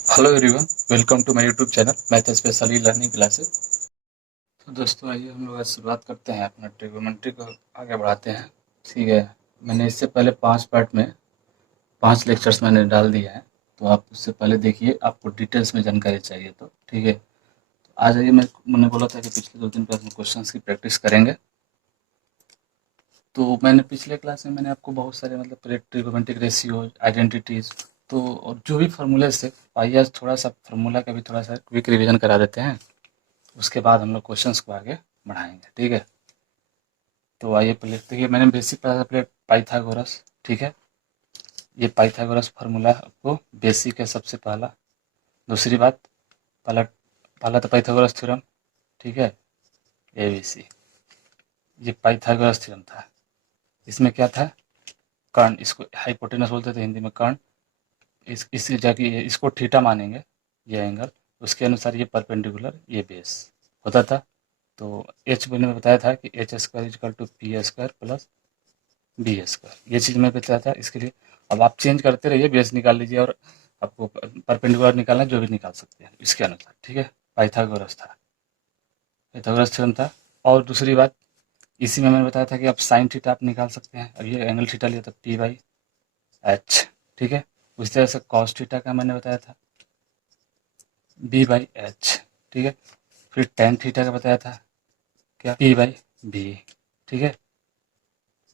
Hello everyone, welcome to my YouTube channel math specially learning classes. तो दोस्तों आइए हम लोग आज शुरुआत करते हैं अपना ट्रिग्नोमेट्री को आगे बढ़ाते हैं। ठीक है, मैंने इससे पहले 5 पार्ट में 5 लेक्चर्स मैंने डाल दिए हैं, तो आप उससे पहले देखिए, आपको डिटेल्स में जानकारी चाहिए तो ठीक है। तो आज आइए, मैंने बोला था कि पिछले 2 दिन क्लास में क्वेश्चन की प्रैक्टिस करेंगे। तो मैंने पिछले क्लास में मैंने आपको बहुत सारे मतलब ट्रिग्नोमेट्रिक रेशियो, आइडेंटिटीज, तो और जो भी फार्मूले थे, आइए आज थोड़ा सा फार्मूला का भी थोड़ा सा क्विक रिवीजन करा देते हैं। उसके बाद हम लोग क्वेश्चंस को आगे बढ़ाएंगे, ठीक है। तो आइए पहले देखिए, मैंने बेसिक पढ़ा था पहले पाइथागोरस, ठीक है। ये पाइथागोरस फार्मूला आपको बेसिक है सबसे पहला। दूसरी बात, पहला पहला तो पाइथागोरस थ्योरम, ठीक है, ABC। ये पाइथागोरस थ्योरम था। इसमें क्या था, कर्ण, इसको हाइपोटेनस बोलते थे हिंदी में, कर्ण। इस जगह इसको थीटा मानेंगे, ये एंगल, उसके अनुसार ये परपेंडिकुलर, ये बेस होता था। तो एच मैंने बताया था कि H square equal to P square plus B square, ये चीज़ मैं बताया था। इसके लिए अब आप चेंज करते रहिए, बेस निकाल लीजिए और आपको परपेंडिकुलर निकालना जो भी निकाल सकते हैं इसके अनुसार, ठीक है। पाइथागोरस था, पाइथागोरस थ्योरम था। और दूसरी बात, इसी में मैंने बताया था कि आप साइन थीटा आप निकाल सकते हैं। अब ये एंगल थीटा लिया तो P/H, ठीक है। उसी तरह से कॉस थीटा का मैंने बताया था B/H, ठीक है। फिर टेन थीटा का बताया था क्या, P/B, ठीक है।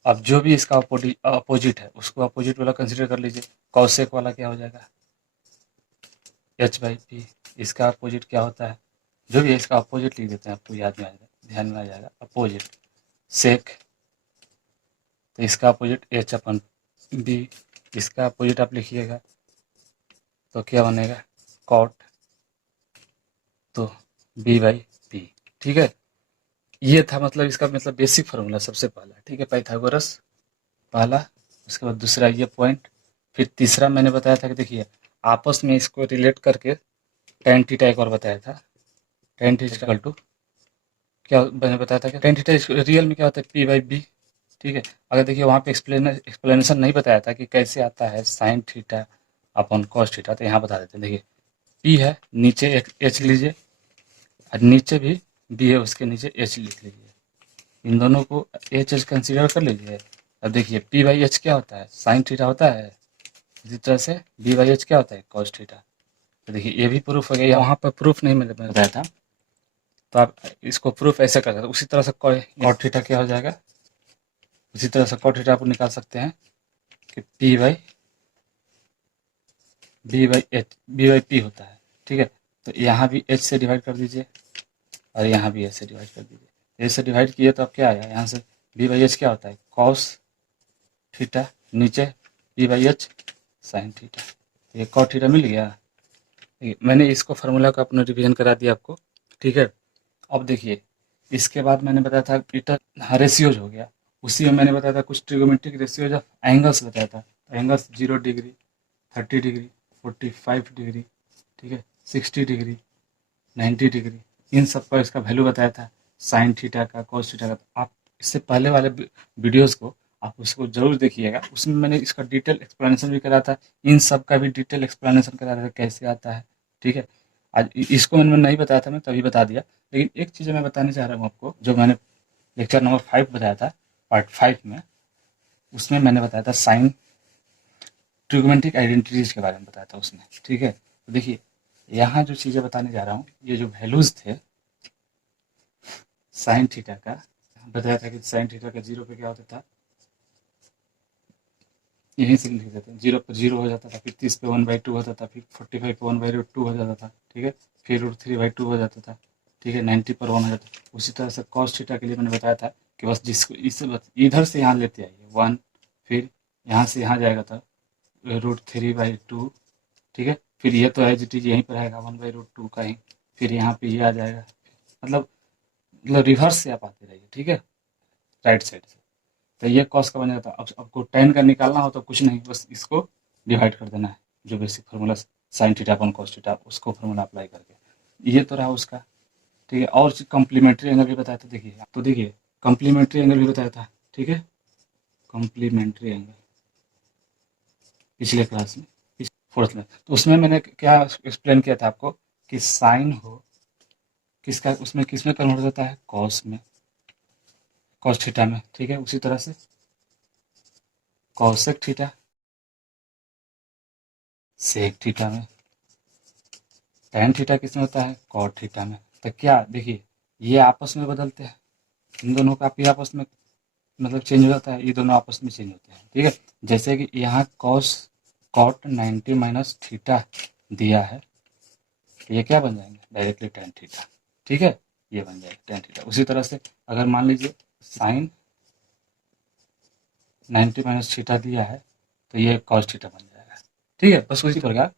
अब जो भी इसका अपोजिट है उसको अपोजिट वाला कंसिडर कर लीजिए। कॉसेक वाला क्या हो जाएगा, H/P। इसका अपोजिट क्या होता है, जो भी है इसका अपोजिट लिख देते हैं, आपको याद में आ जाएगा, ध्यान में आ जाएगा। अपोजिट सेक, तो इसका अपोजिट H/B। इसका अपोजिट आप लिखिएगा तो क्या बनेगा, कॉट, तो B/P, ठीक है। ये था मतलब इसका मतलब बेसिक फार्मूला सबसे पहला, ठीक है, पाइथागोरस पहला। उसके बाद दूसरा ये पॉइंट। फिर तीसरा मैंने बताया था कि देखिए, आपस में इसको रिलेट करके टेन थीटा एक और बताया था। टेन थीटा इक्वल टू क्या मैंने बताया था कि टेन थीटा रियल में क्या होता है, P/B, ठीक है। अगर देखिए वहाँ पे एक्सप्लेनेशन नहीं बताया था कि कैसे आता है sine theta upon cos theta, तो यहाँ बता देते हैं। देखिए P है, नीचे एक H लीजिए, और नीचे भी B है, उसके नीचे H लिख लीजिए। इन दोनों को H कंसिडर कर लीजिए। अब देखिए P/H क्या होता है, साइन थीटा होता है। इसी तरह से B/H क्या होता है, कॉस थीटा। तो देखिए ये भी प्रूफ हो गया, वहाँ पर प्रूफ नहीं मैंने बताया था, तो आप इसको प्रूफ ऐसे कर सकते हैं। उसी तरह से कॉट थीटा क्या हो जाएगा, उसी तरह से कॉट थीटा आप निकाल सकते हैं कि P/P होता है, ठीक है। तो यहाँ भी H से डिवाइड कर दीजिए और यहाँ भी H से डिवाइड कर दीजिए। H से डिवाइड किए तो अब क्या आया, यहाँ से B/H क्या होता है, कॉस थीटा, नीचे P/H साइन थीटा। तो ये कॉट थीटा मिल गया। मैंने इसको फार्मूला का अपना रिवीजन करा दिया आपको, ठीक है। अब देखिए, इसके बाद मैंने बताया था बीटा, हाँ, रेशियोज हो गया। उसी में मैंने बताया था कुछ ट्रिगोमेट्रिक रेशियोज ऑफ एंगल्स बताया था। एंगल्स 0 डिग्री, 30 डिग्री, 45 डिग्री, ठीक है, 60 डिग्री, 90 डिग्री, इन सब का इसका वैल्यू बताया था, साइन थीटा का, कॉस थीटा का। तो आप इससे पहले वाले वीडियोस को आप उसको जरूर देखिएगा, उसमें मैंने इसका डिटेल एक्सप्लेनेशन भी करा था। इन सब का भी डिटेल एक्सप्लेनेशन करा था कैसे आता है, ठीक है। आज इसको मैंने नहीं बताया था, मैं तभी बता दिया। लेकिन एक चीज़ मैं बताने चाह रहा हूँ आपको, जो मैंने लेक्चर नंबर 5 बताया था, पार्ट 5 में, उसमें मैंने बताया था साइन ट्रिग्नोमेट्रिक आइडेंटिटीज के बारे में बताया था उसमें, ठीक है। तो देखिए, यहाँ जो चीज़ें बताने जा रहा हूँ, ये जो वैल्यूज थे साइन थीटा का, बताया था कि साइन थीटा का 0 पे क्या होता था, यहीं से लिख देते हैं, 0 पर 0 हो जाता था, फिर 30 पे 1/2 होता था, फिर 45 पे 1/√2 हो जाता था, ठीक है, फिर √3/2 हो जाता था, ठीक है, 90 पर 1 हो जाता था। उसी तरह से कॉस थीटा के लिए मैंने बताया था कि बस जिसको इससे इधर से यहाँ लेते आइए 1, फिर यहाँ से यहाँ जाएगा था √3/2, ठीक है। फिर ये तो एज इट इज यहीं पर आएगा 1/√2 का ही, फिर यहाँ पे ये आ जाएगा। मतलब रिवर्स से आप आते रहिए, ठीक है, राइट साइड से। तो ये कॉस का बन जाता है। अब आपको टेन का निकालना हो तो कुछ नहीं, बस इसको डिवाइड कर देना है, जो basic formula sine theta upon cos theta, उसको फार्मूला अप्लाई करके। ये तो रहा उसका, ठीक है। और कम्प्लीमेंट्री एंगल भी बताया था, देखिए तो देखिए कम्प्लीमेंट्री एंगल भी बताया था, ठीक है। कम्प्लीमेंट्री एंगल पिछले क्लास में फोर्थ में। तो उसमें मैंने क्या एक्सप्लेन किया था आपको कि साइन हो किसका उसमें किसमें कन्वर्ट होता है, कॉस में, कॉस थीटा में, ठीक है। उसी तरह से कॉसेक थीटा सेक थीटा में, टैन थीटा किसमें होता है, कॉट थीटा में। तो क्या देखिए ये आपस में बदलते हैं, इन दोनों का भी आपस में मतलब चेंज हो जाता है, ये दोनों आपस में चेंज होते हैं, ठीक है। जैसे कि यहाँ कॉस कॉट 90 माइनस थीटा दिया है, तो ये क्या बन जाएंगे, डायरेक्टली टैन थीटा, ठीक है, ये बन जाएगा टैन थीटा। उसी तरह से अगर मान लीजिए साइन 90 माइनस थीटा दिया है, तो ये कॉस थीटा बन जाएगा, ठीक है। बस उसी प्रकार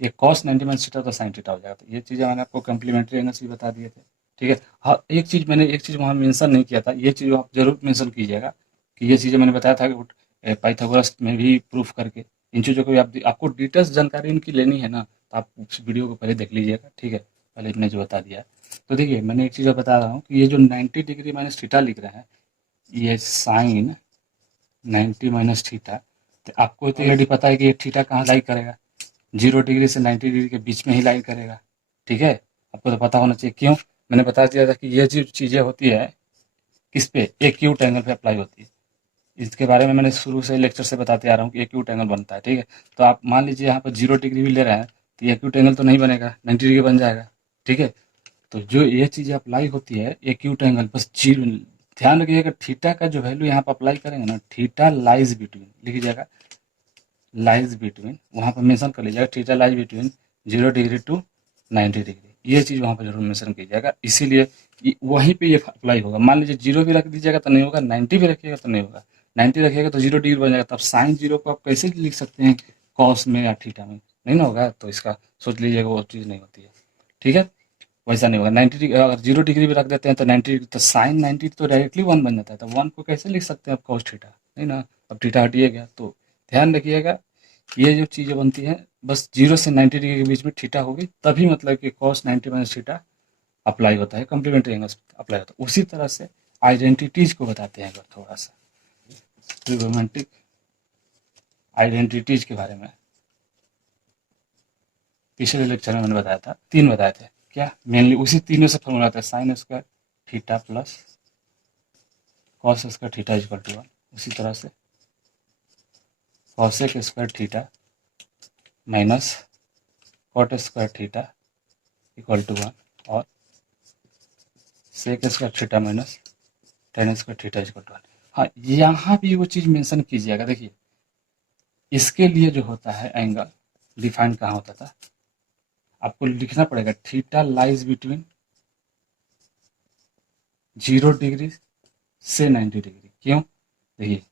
ये कॉस 90 माइनस थीटा तो साइन थीटा हो जाएगा। तो ये चीज़ें मैंने आपको कम्प्लीमेंट्री एंगल्स भी बता दिए थे, ठीक है। हाँ एक चीज़ मैंने एक चीज़ वहाँ मेंशन नहीं किया था, ये चीज़ आप जरूर मेंशन कीजिएगा कि ये चीज़ें मैंने बताया था कि पाइथागोरस में भी प्रूफ करके इन चीज़ों को भी आपको डिटेल्स जानकारी इनकी लेनी है ना, तो आप उस वीडियो को पहले देख लीजिएगा, ठीक है। पहले मैंने जो बता दिया, तो देखिए मैंने एक चीज़ बता रहा हूँ कि ये जो 90 डिग्री माइनस थीटा लिख रहे हैं, ये साइन 90 माइनस थीटा, तो आपको तो ऑलरेडी पता है कि ये थीटा कहाँ लाई करेगा, 0 डिग्री से 90 डिग्री के बीच में ही लाई करेगा, ठीक है। आपको तो पता होना चाहिए, क्यों, मैंने बता दिया था कि ये जो चीज़ें होती है किस पे, एक्यूट एंगल पे अप्लाई होती है। इसके बारे में मैंने शुरू से लेक्चर से बताते आ रहा हूँ कि एक्यूट एंगल बनता है, ठीक है। तो आप मान लीजिए यहाँ पर 0 डिग्री भी ले रहे हैं, तो ये एक्यूट एंगल तो नहीं बनेगा, 90 डिग्री बन जाएगा, ठीक है। तो जो ये चीज़ें अप्लाई होती है एक्यूट एंगल, बस जीरो ध्यान रखिएगा, थीटा का जो वैल्यू यहाँ पर अप्लाई करेंगे ना, थीटा लाइज बिटवीन लिख लीजिएगा, लाइज बिटवीन, वहाँ पर मेंशन कर लीजिएगा theta lies between 0 degree to 90 degree, ये चीज़ वहाँ पर जरूर मेंशन कीजिएगा। इसीलिए वहीं पे ये अप्लाई होगा। मान लीजिए 0 भी रख दीजिएगा तो नहीं होगा, 90 भी रखिएगा तो नहीं होगा, 90 रखिएगा तो 0 डिग्री बन जाएगा, तब साइन 0 को आप कैसे लिख सकते हैं कॉस में या थीटा में, नहीं ना होगा। तो इसका सोच लीजिएगा वो चीज़ नहीं होती है, ठीक है, वैसा नहीं होगा। 90 डिग्री अगर 0 डिग्री भी रख देते हैं तो 90 तो साइन 90 तो डायरेक्टली 1 बन जाता है, तो 1 को कैसे लिख सकते हैं आप कॉस थीटा, नहीं ना। अब थीटा हटिए गया, तो ध्यान रखिएगा ये जो चीज़ें बनती हैं बस 0 से 90 डिग्री के बीच में थीटा होगी, तभी मतलब कि कॉस 90 माइनस थीटा अप्लाई होता है, कम्प्लीमेंट्री एंगल्स अप्लाई होता है। उसी तरह से आइडेंटिटीज को बताते हैं अगर थोड़ा सा, ट्रिगोनोमेट्रिक आइडेंटिटीज के बारे में पिछले लेक्चर में मैंने बताया था, 3 बताए थे, क्या मेनली उसी तीनों से फॉर्मूला आता है, sine square theta plus cos square theta equal to 1, उसी तरह से cosec square theta minus cot square theta equal to 1, और sec square theta minus tan square theta equal to 1। हाँ यहाँ भी वो चीज़ मेंशन कीजिएगा, देखिए इसके लिए जो होता है एंगल डिफाइन कहाँ होता था, आपको लिखना पड़ेगा थीटा लाइज बिटवीन 0 डिग्री से 90 डिग्री। क्यों, देखिए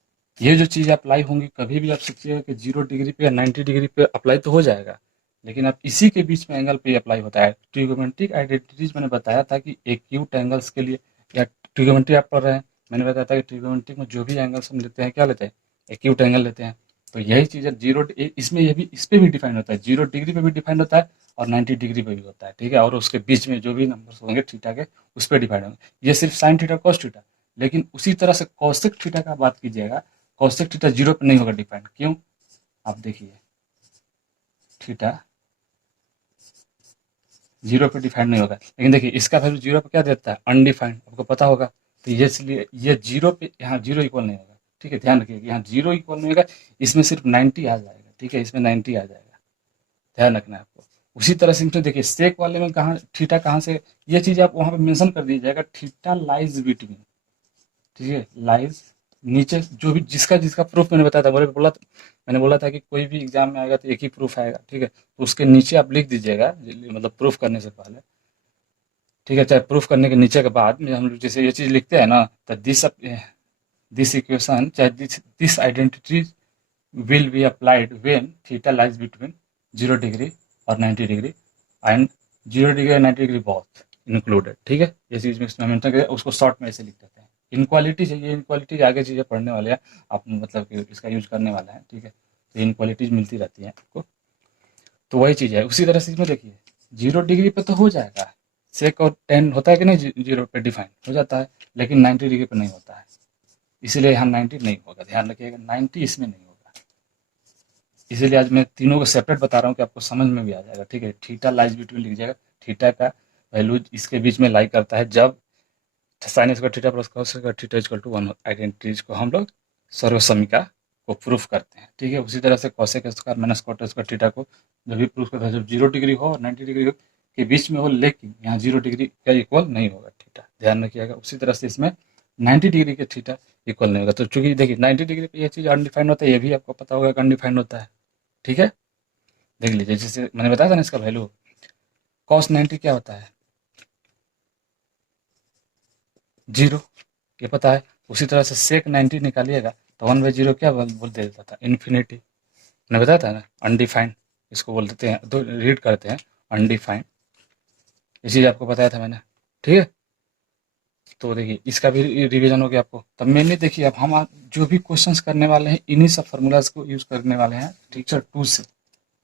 ये जो चीज़ अप्लाई होंगी कभी भी आप सोचिएगा कि 0 डिग्री पे या 90 डिग्री पे अप्लाई तो हो जाएगा, लेकिन अब इसी के बीच में एंगल पे अप्लाई होता है। ट्रिगोनोमेट्रिक आइडेंटिटीज मैंने बताया था कि एक्यूट एंगल्स के लिए, या ट्रिगोनोमेट्री आप पढ़ रहे हैं, मैंने बताया था कि ट्रिगोनोमेट्रिक में जो भी एंगल्स हम लेते हैं क्या लेते हैं, एक्यूट एंगल लेते हैं। तो यही चीज़ है इसमें ये भी इस पे भी डिफाइन होता है, 0 डिग्री पे भी डिफाइन होता है और 90 डिग्री पे भी होता है, ठीक है। और उसके बीच में जो भी नंबर्स होंगे थीटा के उस पर डिफाइन होंगे। ये सिर्फ साइन थीटा कॉस थीटा, लेकिन उसी तरह से कॉसेक थीटा का बात कीजिएगा, कॉसेक थीटा 0 पे नहीं होगा डिफाइन। क्यों, आप देखिए थीटा 0 पे डिफाइन नहीं होगा, लेकिन देखिए इसका वैल्यू 0 पे क्या देता है, अनडिफाइंड, आपको पता होगा। तो ये इसलिए ये 0 पे यहाँ 0 इक्वल नहीं होगा, ठीक है। ध्यान रखिए यहाँ 0 इक्वल नहीं होगा, इसमें सिर्फ 90 आ जाएगा, ठीक है, इसमें 90 आ जाएगा, ध्यान रखना है आपको। उसी तरह से इसमें देखिए सेक वाले में कहाँ थीटा कहाँ से, ये चीज़ आप वहाँ पे मेंशन कर दीजिएगा, थीटा लाइज बिटवीन, ठीक है, लाइज नीचे जो भी जिसका जिसका प्रूफ मैंने बताया था, मैंने बोला था कि कोई भी एग्जाम में आएगा तो एक ही प्रूफ आएगा, ठीक है। तो उसके नीचे आप लिख दीजिएगा, मतलब प्रूफ करने से पहले, ठीक है, चाहे प्रूफ करने के नीचे के बाद में हम लोग जैसे ये चीज़ लिखते हैं ना, तो दिस इक्वेशन चाहे this identity will be applied when theta lies between 0 degree और 90 डिग्री, एंड 0 डिग्री और 90 डिग्री बोथ इंक्लूडेड, ठीक है। ये चीज़ में मेंशन करें, उसको शॉर्ट में ऐसे लिख देते हैं। इनक्वालिटी चाहिए, इनक्वालिटीज आगे चीज़ें पढ़ने वाले हैं आप, मतलब कि इसका यूज करने वाला है, ठीक है। तो इनक्वालिटीज मिलती रहती हैं आपको, तो वही चीज़ है। उसी तरह से इसमें देखिए 0 डिग्री पे तो हो जाएगा, सेक और टेन होता है कि नहीं, 0 पे डिफाइन हो जाता है, लेकिन 90 डिग्री पे नहीं होता है, इसीलिए यहाँ 90 नहीं होगा, ध्यान रखिएगा 90 इसमें नहीं होगा, इसीलिए आज मैं तीनों को सेपरेट बता रहा हूँ कि आपको समझ में भी आ जाएगा, ठीक है। थीटा लाइज बिटवीन लिख जाएगा, थीटा का वैल्यू इसके बीच में लाई करता है जब sine square theta plus cos square theta equal to 1 identities को हम लोग सर्वसमीका को प्रूफ करते हैं, ठीक है। उसी तरह से cosec square minus cot square theta को जब भी प्रूफ करता है जब 0 डिग्री हो और 90 डिग्री हो के बीच में हो, लेकिन यहाँ 0 डिग्री का इक्वल नहीं होगा थीटा, ध्यान रखिएगा। उसी तरह से इसमें 90 डिग्री के थीटा इक्वल नहीं होगा। तो चूंकि देखिए 90 डिग्री पे ये चीज़ अनडिफाइंड होता है, ये भी आपको पता होगा कि अनडिफाइंड होता है, ठीक है। देख लीजिए जैसे मैंने बताया था ना इसका वैल्यू कॉस 90 क्या होता है 0, ये पता है। उसी तरह से सेक 90 निकालिएगा तो 1/0 क्या बोल देता था इन्फिनिटी, मैंने बताया था ना अनडिफाइंड, इसको बोल देते हैं तो रीड करते हैं अनडिफाइंड, ये चीज़ आपको बताया था मैंने, ठीक है। तो देखिए इसका भी रिवीजन हो गया आपको। तब मेनली देखिए अब हम जो भी क्वेश्चंस करने वाले हैं इन्हीं सब फार्मूलाज को यूज करने वाले हैं टीचर 2 से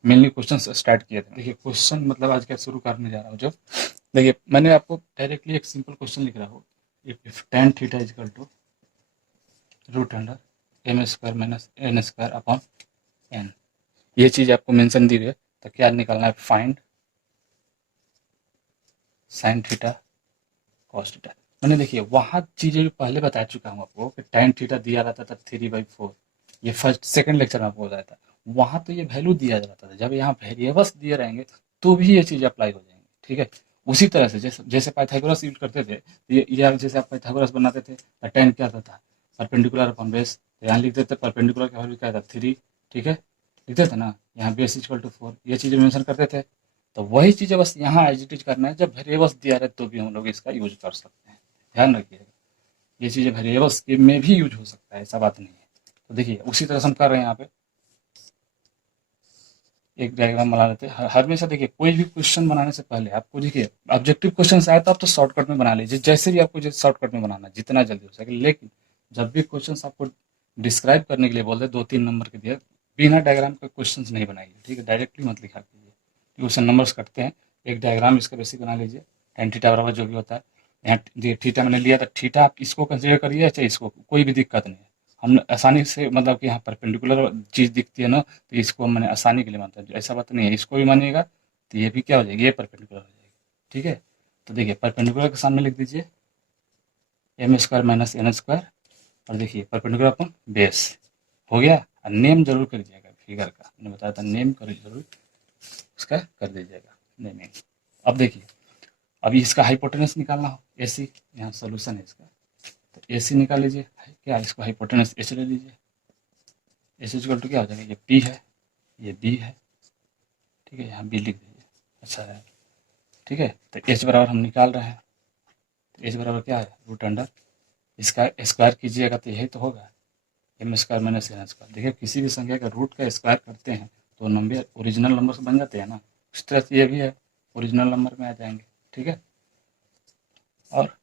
मेनली क्वेश्चन स्टार्ट किए थे। देखिए क्वेश्चन मतलब आज क्या शुरू करने जा रहा हूँ जो, देखिए मैंने आपको डायरेक्टली एक सिंपल क्वेश्चन लिख रहा हूँ, if tan theta equal to root under M square minus N square upon N, ये चीज़ आपको मेंशन दी हुई है। तो क्या निकालना है, find sine theta cos theta. मैंने देखिए वहाँ चीज़ें पहले बता चुका हूँ आपको कि tan थीटा दिया रहता था 3/4, ये फर्स्ट सेकंड लेक्चर में आपको बताया था। वहाँ तो ये वैल्यू दिया रहता था, जब यहाँ वेरिएबल्स दिए रहेंगे तो भी ये चीज़ अप्लाई हो जाएंगी, ठीक है। उसी तरह से जैसे जैसे पाइथागोरस यूज करते थे, ये जैसे आप पाइथागोरस बनाते थे तो tan क्या आता था परपेंडिकुलर अपॉन बेस, तो यहाँ लिखते थे परपेंडिकुलर का वैल्यू क्या था 3, ठीक है, लिखते थे ना, यहाँ बेस इक्वल टू 4, ये चीज़ें मेंशन करते थे। तो वही चीज़ें बस यहाँ एज इट इज करना है, जब वेरिएबल्स दिया रहे तो भी हम लोग इसका यूज कर सकते हैं, ध्यान रखिएगा। ये चीज़ें वेरिएबल्स के में भी यूज हो सकता है, ऐसा बात नहीं है। तो देखिए उसी तरह से हम कर रहे हैं यहाँ पे एक डायग्राम बना लेते हैं। हमेशा देखिए कोई भी क्वेश्चन बनाने से पहले आपको देखिए ऑब्जेक्टिव क्वेश्चन आए तो आप तो शॉर्टकट में बना लीजिए, जैसे भी आपको शॉर्टकट में बनाना है जितना जल्दी हो सके। लेकिन जब भी क्वेश्चन आपको डिस्क्राइब करने के लिए बोलते 2-3 नंबर के दिए, बिना डायग्राम के क्वेश्चन नहीं बनाइए, ठीक है। डायरेक्टली मत लिखा कीजिए, क्वेश्चन नंबर्स कटते हैं। एक डायग्राम इसका बेसिक बना लीजिए, tan थीटा बराबर जो भी होता है, यहाँ थीटा मैंने लिया था, थीटा आप इसको कंसिडर करिए चाहे इसको, कोई भी दिक्कत नहीं है। हम आसानी से मतलब कि यहाँ परपेंडिकुलर चीज़ दिखती है ना, तो इसको मैंने आसानी के लिए मानता हूँ, ऐसा बात नहीं है। इसको भी मानिएगा तो ये भी क्या हो जाएगी, ये परपेंडिकुलर हो जाएगी, ठीक है। तो देखिए परपेंडिकुलर के सामने लिख दीजिए M square minus N square, और देखिए परपेंडिकुलर अपन बेस हो गया। और नेम जरूर कर दीजिएगा फिगर का, मैंने बताया था नेम कर जरूर उसका कर दीजिएगा नेमिंग। अब देखिए अभी इसका हाइपोटेनस निकालना हो, एसी यहाँ सोल्यूशन है इसका, तो एसी निकाल लीजिए, क्या इसको हाइपोटेनस एच ले लीजिए, एच इक्वल टू क्या हो जाएगा, ये पी है ये बी है, ठीक है, यहाँ बी लिख दीजिए, अच्छा है, ठीक है। तो एच बराबर हम निकाल रहे हैं, तो एच बराबर क्या है रूट अंडर, इसका स्क्वायर कीजिएगा तो यही तो होगा M square minus N square. देखिए किसी भी संख्या का रूट का स्क्वायर करते हैं तो नंबर ओरिजिनल नंबर से बन जाते हैं ना, उस तरह से ये भी है ओरिजिनल नंबर में आ जाएंगे, ठीक है। और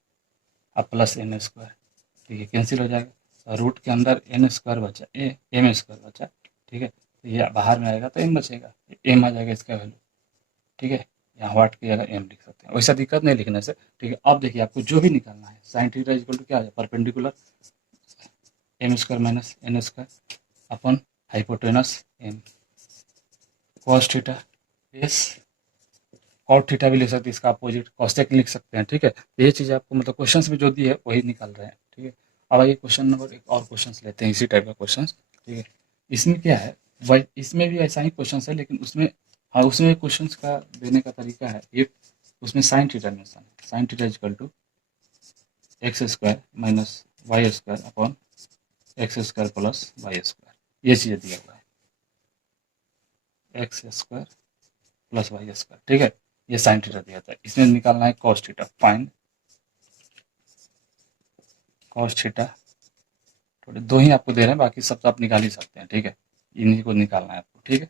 अब प्लस एन स्क्वायर, देखिए कैंसिल हो जाएगा, रूट के अंदर एन स्क्वायर बचा एम स्क्वायर बचा, ठीक है। तो ये बाहर में आएगा तो एम बचेगा, एम आ जाएगा इसका वैल्यू, ठीक है। यहाँ वाट की जगह एम लिख सकते हैं, वैसा दिक्कत नहीं लिखने से, ठीक है। अब देखिए आपको जो भी निकालना है साइन थीटा इक्वल टू क्या आ जाए perpendicular M square minus N square upon hypotenuse M, cos theta base cot theta भी लिख सकते हैं, इसका अपोजिट कॉसेक लिख सकते हैं, ठीक है। तो ये चीज़ आपको मतलब क्वेश्चंस में जो दी है वही निकाल रहे हैं, ठीक है। अब आइए क्वेश्चन नंबर एक और क्वेश्चन लेते हैं इसी टाइप का क्वेश्चन, ठीक है। इसमें क्या है वही, इसमें भी ऐसा ही क्वेश्चन है, लेकिन उसमें हाँ उसमें क्वेश्चन का देने का तरीका है, एक उसमें साइन थीटा मेंशन है, sine theta equal to X square minus Y square upon X square plus Y square, ये चीज़ें दिया हुआ है X square plus Y square, ठीक है। ये साइन थीटा दिया था, इसमें निकालना है cos theta, find cos theta, थोड़े दो ही आपको दे रहे हैं, बाकी सब तो आप निकाल ही सकते हैं, ठीक है। इन्हीं को निकालना है आपको, ठीक है।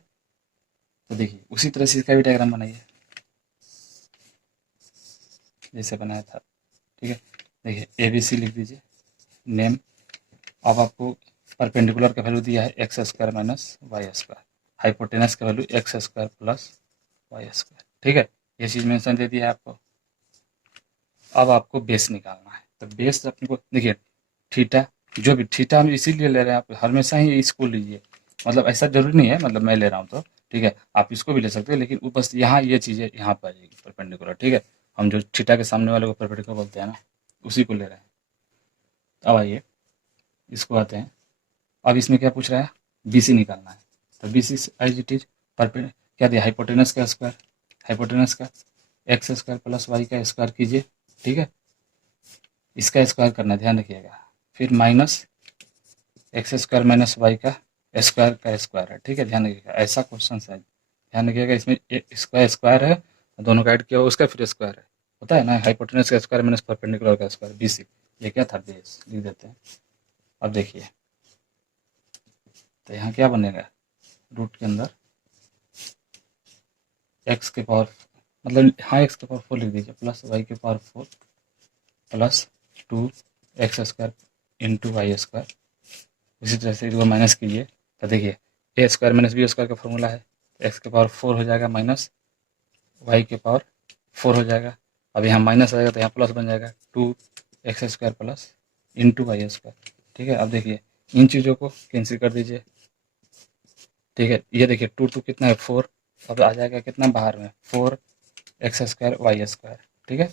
तो देखिए उसी तरह से इसका भी डायग्राम बनाइए जैसे बनाया था, ठीक है। देखिए ए बी सी लिख दीजिए नेम। अब आपको परपेंडिकुलर का वैल्यू दिया है X square minus Y square, hypotenuse का value X square plus Y square, ठीक है। ये चीज़ मेंशन दे दिया है आपको। अब आपको बेस निकालना है, तो बेस अपने को देखिए थीटा, जो भी थीटा हम इसीलिए ले रहे हैं, आप हमेशा ही इसको लीजिए, मतलब ऐसा जरूरी नहीं है, मतलब मैं ले रहा हूँ तो ठीक है, आप इसको भी ले सकते हो, लेकिन वो बस यहाँ ये चीज़ें यहाँ पर आ जाएगी परपेंडिकुलर, ठीक है। हम जो थीटा के सामने वाले को परपेंडिकुलर बोलते हैं ना, उसी को ले रहे हैं। अब आइए इसको आते हैं। अब इसमें क्या पूछ रहा है, BC निकालना है। तो BC एज इट इज क्या दिया, हाइपोटेनस का स्क्वायर, हाइपोटेनस का एक्स स्क्वायर प्लस वाई का स्क्वायर कीजिए, ठीक है। इसका स्क्वायर करना, ध्यान रखिएगा। फिर minus X square minus Y का स्क्वायर है, ठीक है। ध्यान रखिएगा, ऐसा क्वेश्चन है, ध्यान रखिएगा। इसमें स्क्वायर स्क्वायर है, दोनों का ऐड किया उसका फिर स्क्वायर है, होता है ना। हाइपोटेनस का स्क्वायर माइनस परपेंडिकुलर का स्क्वायर, BC। ये क्या था, बेस लिख देते हैं। अब देखिए तो यहाँ क्या बनेगा, रूट के अंदर एक्स के पावर, मतलब हाँ एक्स के पावर 4 लिख दीजिए, प्लस वाई के पावर 4 प्लस 2x² इंटू वाई²। इसी तरह से इसको माइनस कीजिए तो देखिए a² माइनस b² का फॉर्मूला है, एक्स के पावर 4 हो जाएगा माइनस वाई के पावर 4 हो जाएगा। अब यहाँ माइनस आएगा तो यहाँ प्लस बन जाएगा 2x² प्लस इंटू वाई², ठीक है। अब देखिए इन चीज़ों को कैंसिल कर दीजिए, ठीक है। ये देखिए 2 कितना है 4, अब आ जाएगा कितना बाहर में 4x² वाई², ठीक है।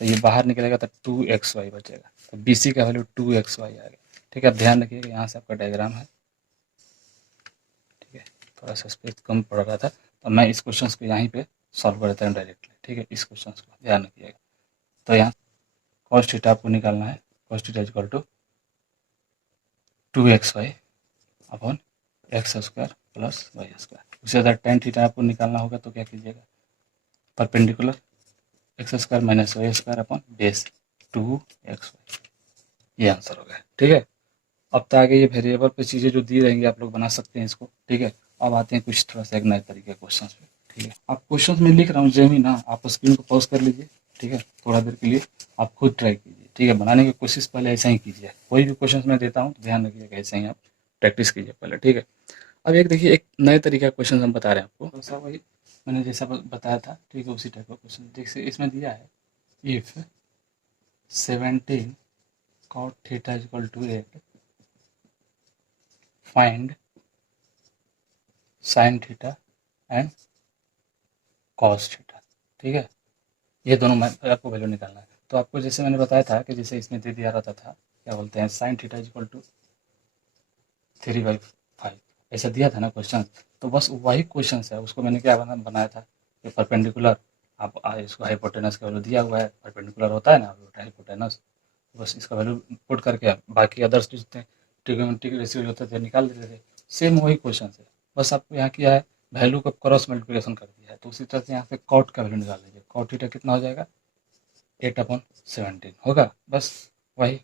तो ये बाहर निकलेगा तो 2xy बचेगा, तो BC का वैल्यू 2xy आएगा, ठीक है। अब ध्यान रखिएगा यहाँ से आपका डायग्राम है, ठीक है। थोड़ा सा स्पेस कम पड़ रहा था, तो मैं इस क्वेश्चन को यहीं पे सॉल्व कर देता हूँ डायरेक्टली, ठीक है। इस क्वेश्चन को ध्यान रखिएगा। तो यहाँ cos थीटा आपको निकालना है, cos theta equal to 2xy upon x² plus y²। उससे अगर tan थीटा आपको निकालना होगा तो क्या कीजिएगा, perpendicular x² minus y² upon base 2xy। ये आंसर हो गया, ठीक है। अब तो आगे ये वेरिएबल पे चीज़ें जो दी रहेंगी आप लोग बना सकते हैं इसको, ठीक है। अब आते हैं कुछ थोड़ा सा एक नए तरीके के क्वेश्चन पे, ठीक है। आप क्वेश्चन में लिख रहा हूँ जेमी ना, आप स्क्रीन को पॉज कर लीजिए, ठीक है। थोड़ा देर के लिए आप खुद ट्राई कीजिए, ठीक है। बनाने की कोशिश पहले ऐसा ही कीजिए, कोई भी क्वेश्चन मैं देता हूँ तो ध्यान रखिएगा, ऐसे ही आप प्रैक्टिस कीजिए पहले, ठीक है। अब एक देखिए एक नए तरीके का क्वेश्चन हम बता रहे हैं आपको, वैसा वही मैंने जैसा बताया था, ठीक है, उसी टाइप का क्वेश्चन। जैसे इसमें दिया है if 17 cot theta equal to 8 find sine theta and cos theta, ठीक है। ये दोनों मैं आपको वैल्यू निकालना है। तो आपको जैसे मैंने बताया था कि जैसे इसमें दे दिया रहता था, क्या बोलते हैं, साइन थीटा इक्वल टू 3/5, ऐसा दिया था ना क्वेश्चन। तो बस वही क्वेश्चन है, उसको मैंने क्या बनाया था कि परपेंडिकुलर, आप इसको हाइपोटेनस का वैल्यू दिया हुआ है, परपेंडिकुलर होता है ना हाइपोटेनस, बस इसका वैल्यू पुट करके बाकी अदर्स जितने ट्रिग्नोमेट्रिक रेशियो होते थे निकाल देते थे। सेम वही क्वेश्चन है, बस आपको यहाँ किया है वैल्यू का क्रॉस मल्टीप्लिकेशन कर दिया है। तो उसी तरह से यहाँ पे कॉट का वैल्यू निकाल लीजिए, कॉट थीटा कितना हो जाएगा 8/17 होगा, बस वही।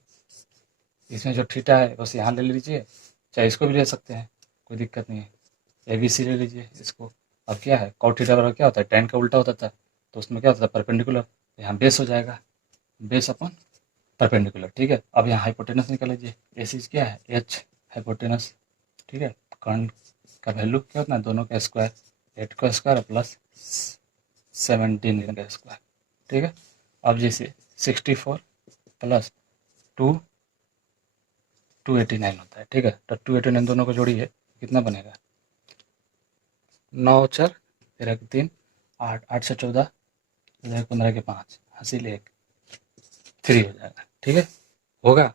इसमें जो थीटा है बस यहाँ ले लीजिए, चाहे इसको भी ले सकते हैं, कोई दिक्कत नहीं है। ABC ले लीजिए इसको। अब क्या है कॉट थीटा बराबर क्या होता है, tan का उल्टा होता था, तो उसमें क्या होता था परपेंडिकुलर, यहाँ बेस हो जाएगा, बेस अपन परपेंडिकुलर, ठीक है। अब यहाँ हाइपोटेनस निकाल लीजिए, ए चीज क्या है H हाइपोटेनस, ठीक है। कर्ण का वैल्यू क्या होता है, दोनों का स्क्वायर, 8 का स्क्वायर प्लस 17 का स्क्वायर, ठीक है। अब जैसे 64 प्लस 289 होता है, ठीक है। तो 289 दोनों को जोड़िए कितना बनेगा, 9 4 13 के 3 8 8 से 14 15 के 5 हासिल 1 3 हो जाएगा, ठीक है। होगा,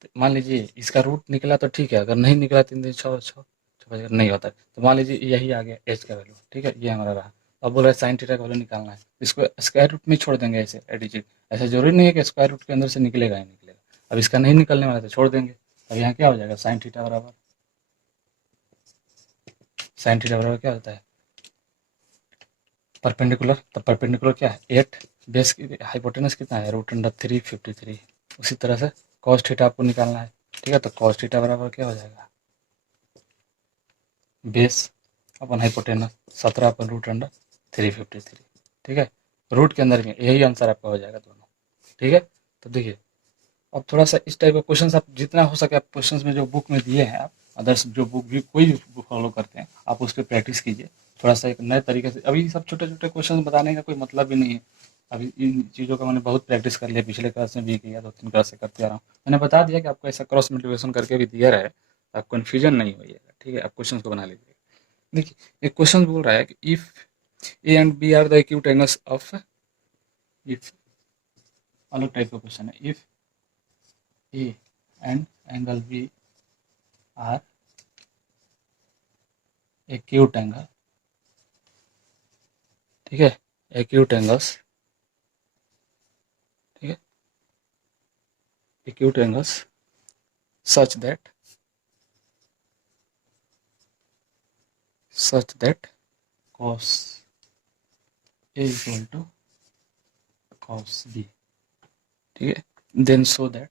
तो मान लीजिए इसका रूट निकला तो ठीक है, अगर नहीं निकला 3 3 6 6 अगर नहीं होता है तो मान लीजिए यही आ गया एच का वैल्यू, ठीक है। ये हमारा रहा। अब बोल रहा है साइन थीटा का वैल्यू निकालना है, इसको स्क्वायर रूट में छोड़ देंगे, ऐसे एडिजिट, ऐसा जरूरी नहीं है कि स्क्वायर रूट के अंदर से निकलेगा ही निकलेगा। अब इसका नहीं निकलने वाला तो छोड़ देंगे। अब यहाँ क्या हो जाएगा, साइन थीटा बराबर, साइन थीटा बराबर क्या होता है परपेंडिकुलर, तो परपेंडिकुलर क्या है 8, बेस की हाइपोटेनस कितना है √353। उसी तरह से कॉस थीटा आपको निकालना है, ठीक है। तो कॉस थीटा बराबर क्या हो जाएगा, बेस अपन हाइपोटेनस 17/√353, ठीक है। रूट के अंदर में यही आंसर आपका हो जाएगा दोनों, ठीक है। तो देखिए अब थोड़ा सा इस टाइप का क्वेश्चन आप जितना हो सके आप क्वेश्चन में जो बुक में दिए हैं, आप अदर्स जो बुक भी कोई भी बुक फॉलो करते हैं आप उस पर प्रैक्टिस कीजिए थोड़ा सा एक नए तरीके से। अभी सब छोटे छोटे क्वेश्चन बताने का कोई मतलब भी नहीं है, अभी इन चीज़ों का मैंने बहुत प्रैक्टिस कर लिया, पिछले क्लास में भी किया, 2 3 क्लास से करते आ रहा हूँ। मैंने बता दिया कि आपको ऐसा क्रॉस मल्टीप्लिकेशन करके भी दिया रहे, आप कन्फ्यूजन नहीं होइएगा, ठीक है। आप क्वेश्चन को बना लीजिएगा। देखिए एक क्वेश्चन बोल रहा है कि if A and B are the acute angles of, if अलग टाइप का क्वेश्चन है, if A and angle B are acute angle, ठीक है, एक्यूट एंगल्स, ठीक है, acute angles such that cos A equal to cos B, ठीक है, then so that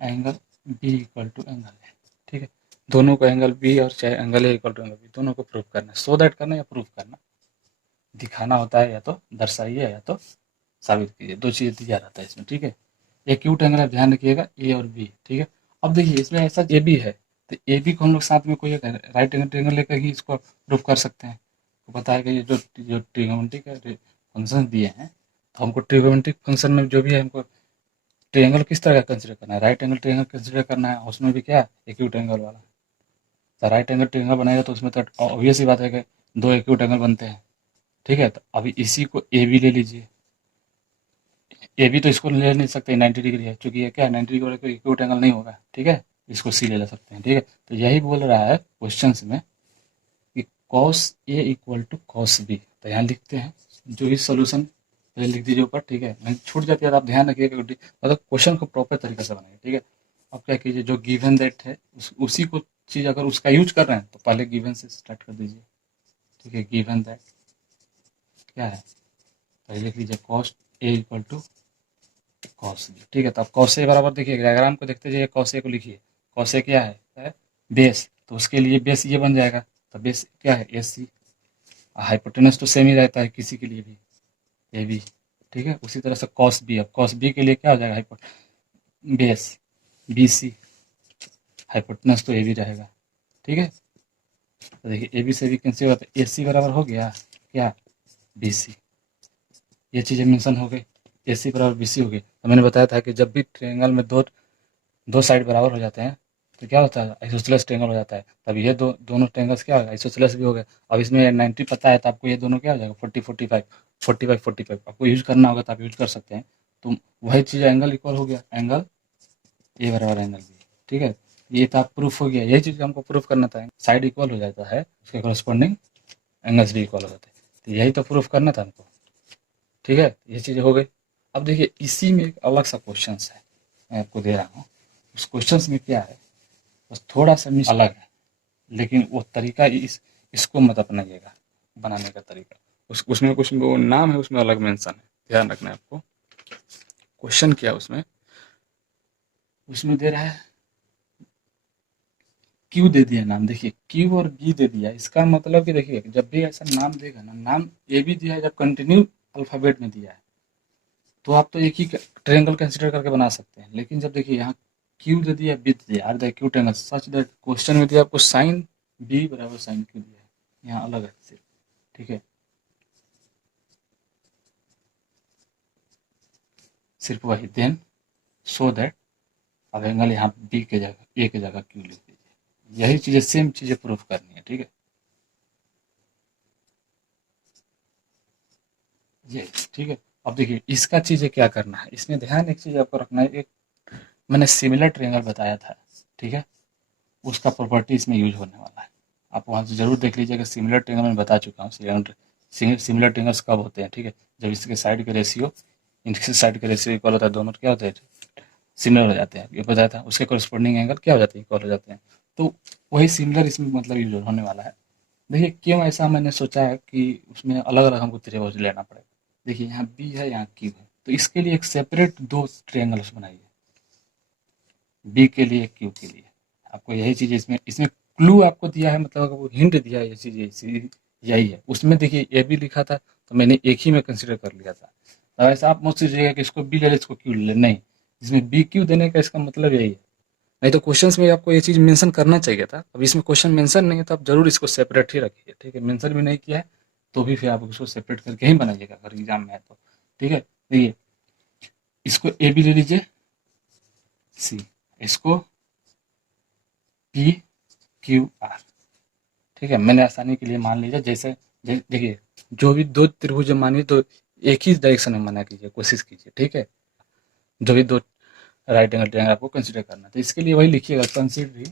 angle B equal to angle A, ठीक है। दोनों को एंगल B और चाहे angle A equal to angle B, दोनों को प्रूव करना है। सो दैट करना या प्रूव करना, दिखाना होता है, या तो दर्शाइए या तो साबित कीजिए, दो चीज़ें दिया रहता है इसमें, ठीक है। एक्यूट एंगल आप ध्यान रखिएगा, ए और बी, ठीक है। अब देखिए इसमें ऐसा ए बी है, तो ए बी को हम लोग साथ में कोई एक राइट एंगल ट्रायंगल लेकर ही इसको प्रूव कर सकते हैं। तो पता है कि ये जो ट्रिग्नोमेट्रिक फंक्शन दिए हैं, तो हमको ट्रिग्नोमेट्रिक फंक्शन में जो भी है, हमको ट्रायंगल किस तरह का कंसिडर करना है, राइट एंगल ट्रायंगल कंसिडर करना है, उसमें भी क्या एक्यूट एंगल वाला। तो राइट एंगल ट्रायंगल बनाएगा तो उसमें तो ऑब्वियस ही बात है कि दो एक्यूट एंगल बनते हैं, ठीक है। तो अभी इसी को ए बी ले लीजिए, ए बी तो इसको ले नहीं सकते 90 डिग्री है, क्योंकि ये क्या है 90 डिग्री वाला कोई एक्यूट एंगल नहीं होगा, ठीक है। इसको सी ले सकते हैं, ठीक है। तो यही बोल रहा है क्वेश्चन में कि cos A equal to cos B. तो यहाँ लिखते हैं, जो ही सोल्यूशन पहले लिख दीजिए ऊपर, ठीक है। नहीं छूट जाती है तो आप ध्यान रखिएगा, मतलब क्वेश्चन को प्रॉपर तरीके से बनाइए, ठीक है। अब क्या कीजिए, जो गिवन दैट है उसी को चीज़ अगर उसका यूज कर रहे हैं तो पहले गिवन से स्टार्ट कर दीजिए, ठीक है। गिवन दैट क्या है, पहले लिख लीजिए cos A equal to cos B, ठीक है। तो अब कॉस ए बराबर देखिए, डायग्राम को देखते जाइए, कॉस ए को लिखिए। कॉस ए क्या है बेस, तो उसके लिए बेस ये बन जाएगा, तो बेस क्या है ए सी। हाइपोटेनस तो सेम ही रहता है किसी के लिए भी, ए बी, ठीक है। उसी तरह से कॉस बी, अब कॉस बी के लिए क्या हो जाएगा, बेस बी सी, हाइपोटेनस तो ए बी रहेगा, ठीक है। तो देखिए ए बी से भी कैंसिल होता है, ए सी बराबर हो गया क्या बी सी, ये चीज़ें मेंशन हो गई, ए सी बराबर बी सी हो गई। तो मैंने बताया था कि जब भी ट्रायंगल में दो साइड बराबर हो जाते हैं तो क्या होता है, आइसोसेलेस ट्रायंगल हो जाता है। तब ये दोनों ट्रायंगल्स क्या हो गए, आइसोसेलेस भी हो गए। अब इसमें 90 पता है तो आपको ये दोनों क्या हो जाएगा 40 45 45 45 आपको यूज करना होगा तो आप यूज कर सकते हैं। तो वही चीज़ एंगल इक्वल हो गया, एंगल ए बराबर एंगल बी, ठीक है। ये तो आप प्रूफ हो गया, यही चीज़ हमको प्रूफ करना था, साइड इक्वल हो जाता है उसके करस्पॉन्डिंग एंगल्स भी इक्वल हो जाते हैं, तो यही तो प्रूफ करना था हमको, ठीक है। ये चीज़ हो गई। अब देखिए इसी में एक अलग सा क्वेश्चन है, मैं आपको दे रहा हूँ। उस क्वेश्चन में क्या है, बस थोड़ा सा मिस अलग है, लेकिन वो तरीका इसको मत अपनाइएगा बनाने का तरीका। उसमें कुछ वो नाम है, उसमें अलग मेंशन है, ध्यान रखना है आपको। क्वेश्चन क्या है उसमें दे रहा है क्यू दे दिया नाम, देखिए क्यू और बी दे दिया। इसका मतलब कि देखिए जब भी ऐसा नाम देगा ना, नाम ए बी दिया है, जब कंटिन्यू अल्फाबेट में दिया है तो आप तो एक ही ट्रायंगल कंसिडर करके बना सकते हैं। लेकिन जब देखिए यहाँ क्यू दे दिया, बी दे दिया, are the acute angle such that, question में दिया आपको साइन बी बराबर साइन क्यू दिया है, यहाँ अलग है सिर्फ, ठीक है, सिर्फ वही। देन सो दैट, अब एंगल यहाँ बी के जगह ए के जगह क्यू लिख दीजिए। यही चीज़ें सेम चीज़ें प्रूफ करनी है, ठीक है, ये ठीक है। अब देखिए इसका चीज़ें क्या करना है, इसमें ध्यान एक चीज़ आपको रखना है, एक मैंने सिमिलर ट्रायंगल बताया था, ठीक है, उसका प्रॉपर्टी इसमें यूज होने वाला है। आप वहाँ से जरूर देख लीजिएगा, सिमिलर ट्रायंगल मैं बता चुका हूँ। सिमिलर ट्रायंगल्स कब होते हैं, ठीक है, जब इसके साइड के रेशियो इनके साइड के रेशियो इक्वल होता है, दोनों क्या होते हैं सिमिलर हो जाते हैं, ये बताया था। उसके करस्पॉन्डिंग एंगल क्या हो जाते हैं, इक्वल हो जाते हैं। तो वही सिमिलर इसमें मतलब यूज होने वाला है। देखिए क्यों ऐसा मैंने सोचा है कि उसमें अलग अलग हमको त्रिभुज लेना पड़ेगा। देखिए यहाँ बी है, यहाँ क्यू है, तो इसके लिए एक सेपरेट दो ट्रायंगल्स बनाइए, बी के लिए क्यू के लिए। आपको यही चीज़ इसमें इसमें क्लू आपको दिया है, मतलब वो हिंट दिया है, ये चीज़ यही है। उसमें देखिए ए बी लिखा था तो मैंने एक ही में कंसिडर कर लिया था। तो ऐसा आप मत सोचिएगा कि इसको बी ले ले इसको क्यू ले ले, नहीं, इसमें बी क्यू देने का इसका मतलब यही है। नहीं तो क्वेश्चंस में आपको ये चीज़ मेंशन करना चाहिए था। अब इसमें क्वेश्चन मेंशन नहीं है तो आप जरूर इसको सेपरेट ही रखिए, ठीक है। मेंशन भी नहीं किया है तो भी फिर आप उसको सेपरेट करके ही बनाइएगा अगर एग्जाम में है तो, ठीक है। देखिए इसको ए बी ले लीजिए, सी, इसको पी क्यू आर। ठीक है, मैंने आसानी के लिए मान लीजिए, जैसे देखिए जो भी दो त्रिभुज मानिए तो एक ही डायरेक्शन में माना कीजिए, कोशिश कीजिए। ठीक है, जो भी दो राइट एंगल ट्रायंगल आपको कंसीडर करना, तो इसके लिए वही लिखिएगा, कंसीडरिंग,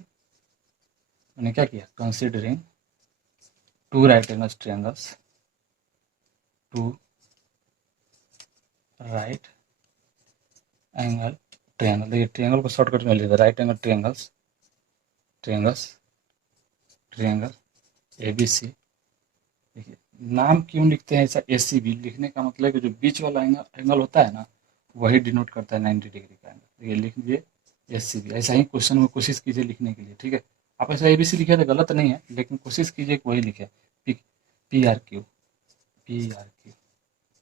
मैंने क्या किया, considering two right angle triangles, two right angle triangle. देखिए ट्रायंगल को शॉर्टकट में लिखा, right angle triangles, triangles, triangle A B C. देखिए नाम क्यों लिखते हैं ऐसा, ए सी बी लिखने का मतलब कि जो बीच वाला एंगल होता है ना, वही डिनोट करता है 90 डिग्री का एंगल। देखिए लिख दीजिए एस सी बी, ऐसा ही क्वेश्चन में कोशिश कीजिए लिखने के लिए। ठीक है, आप ऐसा ए बी सी लिखे तो गलत नहीं है, लेकिन कोशिश कीजिए कि वही लिखे, P P R Q, P R Q.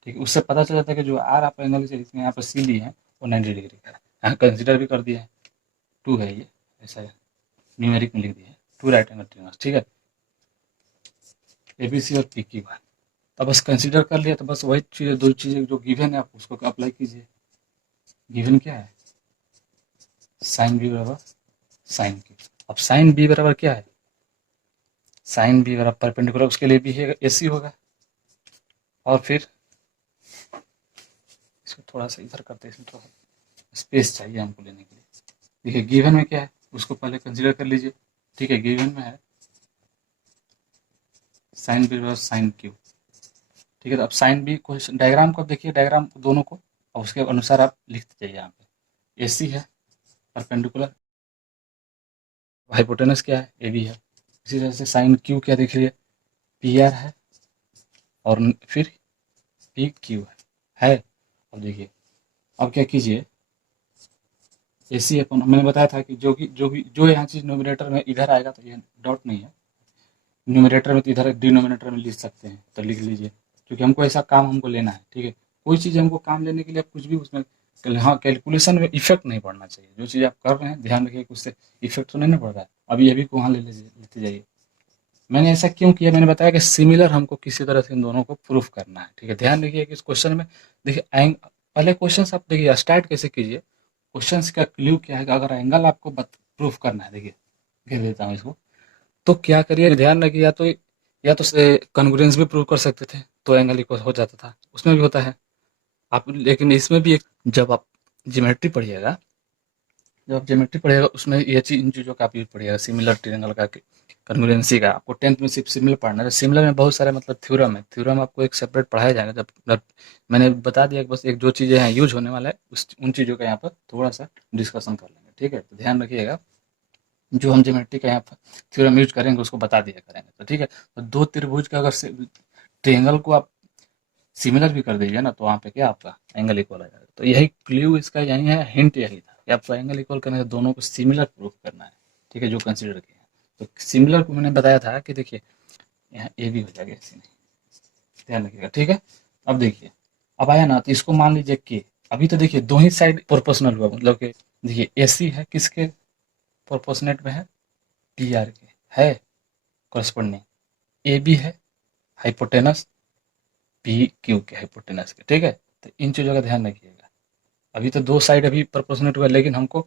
ठीक है, उससे पता चल जाता है कि जो आर आप एंगल से इसमें यहाँ पर सी लिए हैं वो 90 डिग्री का है। यहाँ कंसिडर भी कर दिया है, टू है ये, ऐसा है न्यूमेरिक में लिख दिया है, टू राइट एंगल ट्रायंगल। ठीक है, ए बी सी और पी क्यू आर। तो बस कंसीडर कर लिया, तो बस वही चीज़ें, दो चीज़ें जो गिवन है आप उसको अप्लाई कीजिए। गिवन क्या है, साइन बी बराबर साइन क्यू। अब साइन बी बराबर क्या है, साइन बी बराबर परपेंडिकुलर, उसके लिए भी है ए सी होगा। और फिर इसको थोड़ा सा इधर करते हैं, इसमें थोड़ा स्पेस चाहिए हमको लेने के लिए। देखिए गिवन में क्या है उसको पहले कंसीडर कर लीजिए। ठीक है, गिवन में है साइन बी बराबर साइन क्यू। ठीक है, तो अब साइन बी को डायग्राम को देखिए, डायग्राम दोनों को, और उसके अनुसार आप लिखते जाइए। यहाँ पे ए सी है परपेंडिकुलर, हाइपोटेनस क्या है, ए बी है। इसी तरह से साइन क्यू क्या देख लीजिए, पी आर है, और फिर पी क्यू है। अब देखिए अब क्या कीजिए, ए सी अपन मैंने बताया था कि जो यहाँ चीज़ न्यूमरेटर में इधर आएगा तो ये डॉट नहीं है, न्यूमरेटर में तो इधर डिनोमिनेटर में लिख सकते हैं, तो लिख लीजिए, क्योंकि हमको ऐसा काम हमको लेना है। ठीक है, कोई चीज़ हमको काम लेने के लिए आप कुछ भी उसमें, हाँ कैलकुलेशन में इफेक्ट नहीं पड़ना चाहिए। जो चीज़ आप कर रहे हैं ध्यान रखिए कि उससे इफेक्ट तो नहीं ना पड़ रहा है। अभी अभी को वहाँ लेते जाइए। मैंने ऐसा क्यों किया, मैंने बताया कि सिमिलर हमको किसी तरह से इन दोनों को प्रूफ करना है। ठीक है, ध्यान रखिए कि इस क्वेश्चन में देखिए पहले क्वेश्चन आप देखिए स्टार्ट कैसे कीजिए, क्वेश्चन का क्ल्यू क्या है कि अगर एंगल आपको प्रूफ करना है, देखिए घेर देता हूँ इसको, तो क्या करिए, ध्यान रखिए, या तो कॉन्ग्रुएंस भी प्रूव कर सकते थे तो एंगल इक्वल हो जाता था, उसमें भी होता है आप, लेकिन इसमें भी एक, जब आप ज्योमेट्री पढ़िएगा, उसमें ये चीज, इन चीज़ों का आप यूज पढ़िएगा, सिमिलर ट्रायंगल का, कन्ग्रुएंसी का। आपको 10th में सिर्फ सिमिलर पढ़ना है, सिमिलर में बहुत सारे मतलब थ्योरम है, थ्योरम आपको एक सेपरेट पढ़ाया जाएगा। जब मैंने बता दिया कि बस एक जो चीज़ें हैं यूज होने वाला है, उन चीज़ों का यहाँ पर थोड़ा सा डिस्कशन कर लेंगे। ठीक है, तो ध्यान रखिएगा, जो हम ज्योमेट्री का यहाँ पर थ्योरम यूज करेंगे उसको बता दिया करेंगे। तो ठीक है, तो दो त्रिभुज का अगर ट्रायंगल को आप सिमिलर भी कर दीजिए ना, तो वहाँ पे क्या आपका एंगल इक्वल आ जाएगा। तो यही क्ल्यू इसका यही है, हिंट यही था कि आपको एंगल इक्वल करने से दोनों को सिमिलर प्रूफ करना है। ठीक है, जो कंसिडर किया है, तो सिमिलर को मैंने बताया था कि देखिए यहाँ ए भी हो जाएगा, ऐसे नहीं, ध्यान रखिएगा। ठीक है, अब देखिए अब आया ना, तो इसको मान लीजिए कि अभी तो देखिए दो ही साइड प्रोपोर्शनल हुआ, मतलब कि देखिए ए सी है किसके प्रोपोर्शनेट में है, पी आर के है करस्पॉन्डिंग, ए बी है हाइपोटेनस पी क्यू के हाइपोटेनस के। ठीक है, तो इन चीज़ों का ध्यान रखिएगा। अभी तो दो साइड अभी प्रोपोर्शनेट हुआ, लेकिन हमको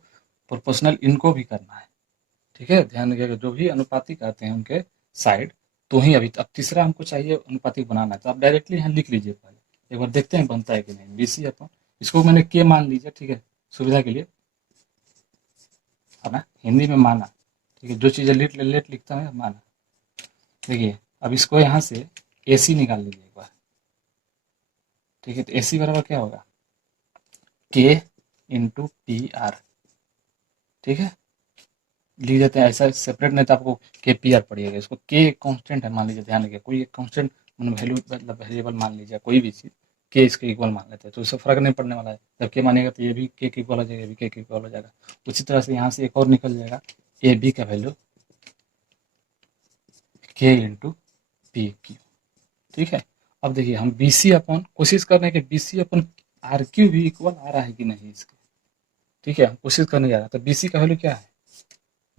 प्रोपोर्शनल इनको भी करना है। ठीक है, ध्यान रखिएगा, जो भी अनुपातिक आते हैं उनके साइड, तो ही अभी अब तीसरा हमको चाहिए अनुपातिक बनाना है, तो आप डायरेक्टली यहाँ लिख लीजिए, पहले एक बार देखते हैं बनता है कि नहीं। बी सी अपन इसको मैंने के मान लीजिए, ठीक है, सुविधा के लिए, है ना, हिंदी में माना। ठीक है, जो चीज़ें लेट लिखता है माना। देखिए अब इसको यहाँ से ए सी निकाल लीजिए एक बार। ठीक है, तो ए सी बराबर क्या होगा, के इंटू पी आर। ठीक है, लिख देते हैं ऐसा सेपरेट, नहीं तो आपको के पी आर पड़िएगा। इसको के कांस्टेंट है मान लीजिए, ध्यान रखिए, कोई एक कांस्टेंट मतलब वैल्यू, मतलब वेरिएबल मान लीजिए, कोई भी चीज़ के इसके इक्वल मान लेते हैं, तो इससे फर्क नहीं पड़ने वाला है। जब के मानेगा तो ये भी के इक्वल हो जाएगा, ये भी के इक्वल हो जाएगा। उसी तरह से यहाँ से एक और निकल जाएगा, ए बी का वैल्यू के इंटू पी क्यू। ठीक है, अब देखिए हम बी सी अपन कोशिश कर रहे हैं कि B C upon R Q भी इक्वल आ रहा है कि नहीं इसके। ठीक है, हम कोशिश करने जा रहे हैं, तो बी सी का वैल्यू क्या है,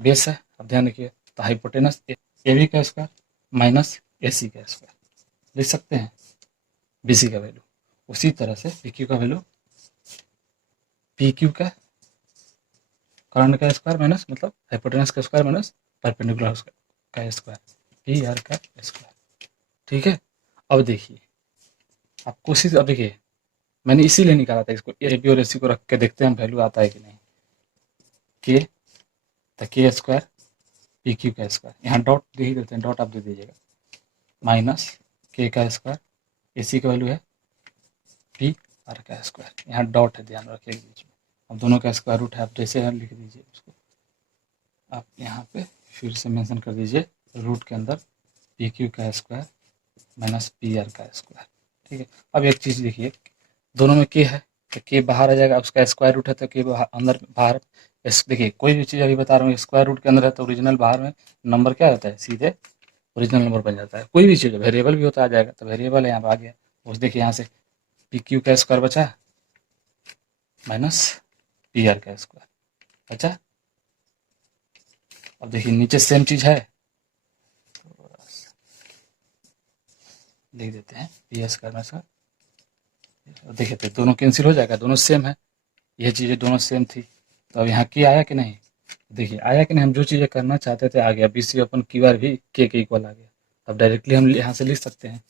बेस है। अब ध्यान रखिए, तो हाइपोटेनस ए बी का स्क्वायर माइनस ए सी का स्क्वायर लिख सकते हैं बी सी का वैल्यू। उसी तरह से पी क्यू का वैल्यू पी क्यू का करंट का स्क्वायर माइनस मतलब हाइपोटेनस का स्क्वायर माइनस परपेंडिकुलर का स्क्वायर, पी आर का स्क्वायर। ठीक है, अब देखिए आप कोशिश, अब देखिए मैंने इसीलिए निकाला था इसको, ए बी और ए सी को रख के देखते हैं वैल्यू आता है कि नहीं। के तो के स्क्वायर पी क्यू का स्क्वायर, यहाँ डॉट दे ही देते हैं, डॉट आप दे दीजिएगा, माइनस के का स्क्वायर, ए सी का वैल्यू है पी आर का स्क्वायर, यहाँ डॉट है ध्यान रखिए बीच में। अब दोनों का स्क्वायर रूट है, आप जैसे है लिख दीजिए उसको, आप यहाँ पे फिर से मेंशन कर दीजिए रूट के अंदर पी क्यू का स्क्वायर माइनस पी आर का स्क्वायर। ठीक है, अब एक चीज़ देखिए, दोनों में के है तो के बाहर आ जाएगा, उसका स्क्वायर रूट है तो के अंदर बाहर। देखिए कोई भी चीज़ अभी बता रहा हूँ स्क्वायर रूट के अंदर है तो ओरिजिनल बाहर में नंबर क्या होता है, सीधे ओरिजिनल नंबर बन जाता है। कोई भी चीज़ वेरिएबल भी होता आ जाएगा, तो वेरिएबल है यहाँ पर आ गया, उस देखिए यहाँ से पी क्यू का स्क्वायर बचा माइनस पी आर का स्क्वायर बचा। अब देखिए नीचे सेम चीज़ है, लिख देते हैं पी स्क्वायर में से, देखिए तो दोनों कैंसिल हो जाएगा, दोनों सेम है, ये चीज़ें दोनों सेम थी। तो अब यहाँ की आया कि नहीं, देखिए आया कि नहीं, हम जो चीज़ें करना चाहते थे आ गया, B C upon Q R भी के इक्वल आ गया। अब डायरेक्टली हम यहाँ से लिख सकते हैं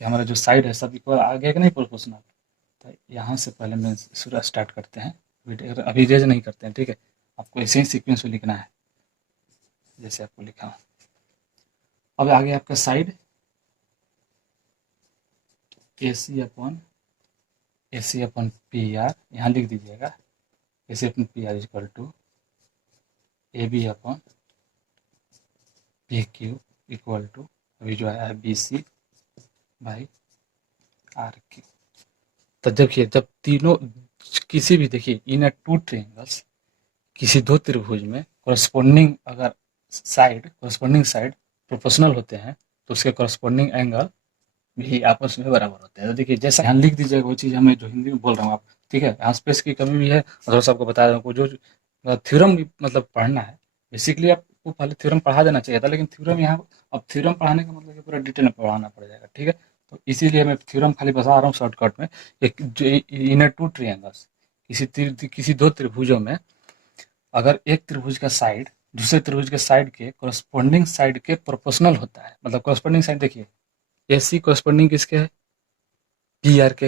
कि हमारा जो साइड है सब इक्वल आ गया कि नहीं प्रोपोर्शनल। तो यहाँ से पहले मैं शुरू स्टार्ट करते हैं, अभी रेज नहीं करते हैं। ठीक है, आपको ऐसे ही सीक्वेंस में लिखना है जैसे आपको लिखा हूँ। अब आगे आपका side A C upon P R, यहाँ लिख दीजिएगा A C upon P R equal to A B upon P Q equal to, अभी जो आया है B C by R Q. तो देखिए जब तीनों किसी भी, देखिए इन अ टू ट्रायंगल्स, किसी दो त्रिभुज में कॉरस्पॉन्डिंग साइड प्रोपोर्शनल होते हैं तो उसके कॉरस्पॉन्डिंग एंगल भी आपस में बराबर होते हैं। तो देखिए जैसा यहाँ लिख दीजिएगा वो चीज़ हमें जो हिंदी में बोल रहा हूँ आप, ठीक है, यहाँ स्पेस की कमी भी है और थोड़ा सा आपको बता रहा हूँ जो थ्योरम भी मतलब पढ़ना है। बेसिकली आपको पहले थ्योरम पढ़ा देना चाहिए था, लेकिन थ्योरम यहाँ, अब थ्योरम पढ़ाने का मतलब पूरा डिटेल में पढ़ाना पड़ जाएगा। ठीक है, तो इसीलिए मैं थ्योरम खाली बता रहा हूँ शॉर्टकट में। एक जो इन टू ट्रायंगल्स, किसी दो त्रिभुजों में अगर एक त्रिभुज का साइड दूसरे त्रिभुज के साइड के कॉरस्पॉन्डिंग साइड के प्रोपोर्शनल होता है, मतलब कॉरस्पॉन्डिंग साइड देखिए ए सी कॉरस्पॉन्डिंग किसके है, पी आर के,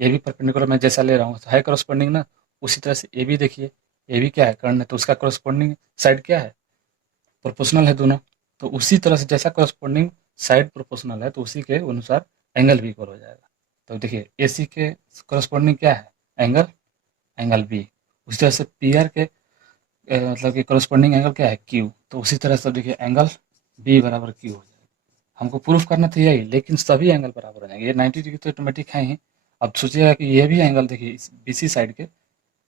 ए बी परपेंडिकुलर मैं जैसा ले रहा हूँ तो है कॉरस्पॉन्डिंग ना। उसी तरह से ए बी देखिए, ए बी क्या है, कर्ण है, तो उसका कॉरस्पॉन्डिंग साइड क्या है, प्रोपोर्शनल है दोनों। तो उसी तरह से जैसा कॉरस्पॉन्डिंग साइड प्रोपोर्शनल है तो उसी के अनुसार एंगल भी इक्वल हो जाएगा। तो देखिए ए सी के कॉरस्पॉन्डिंग क्या है, एंगल, एंगल बी। उसी तरह से पी आर के मतलब कि कॉरस्पॉन्डिंग एंगल क्या है, क्यू। तो उसी तरह से देखिए एंगल बी बराबर क्यू हो जाएगा। हमको प्रूफ करना था यही, लेकिन सभी एंगल बराबर हो जाएंगे, ये 90 डिग्री तो ऑटोमेटिक है ही। अब सोचिएगा कि ये भी एंगल देखिए बी सी साइड के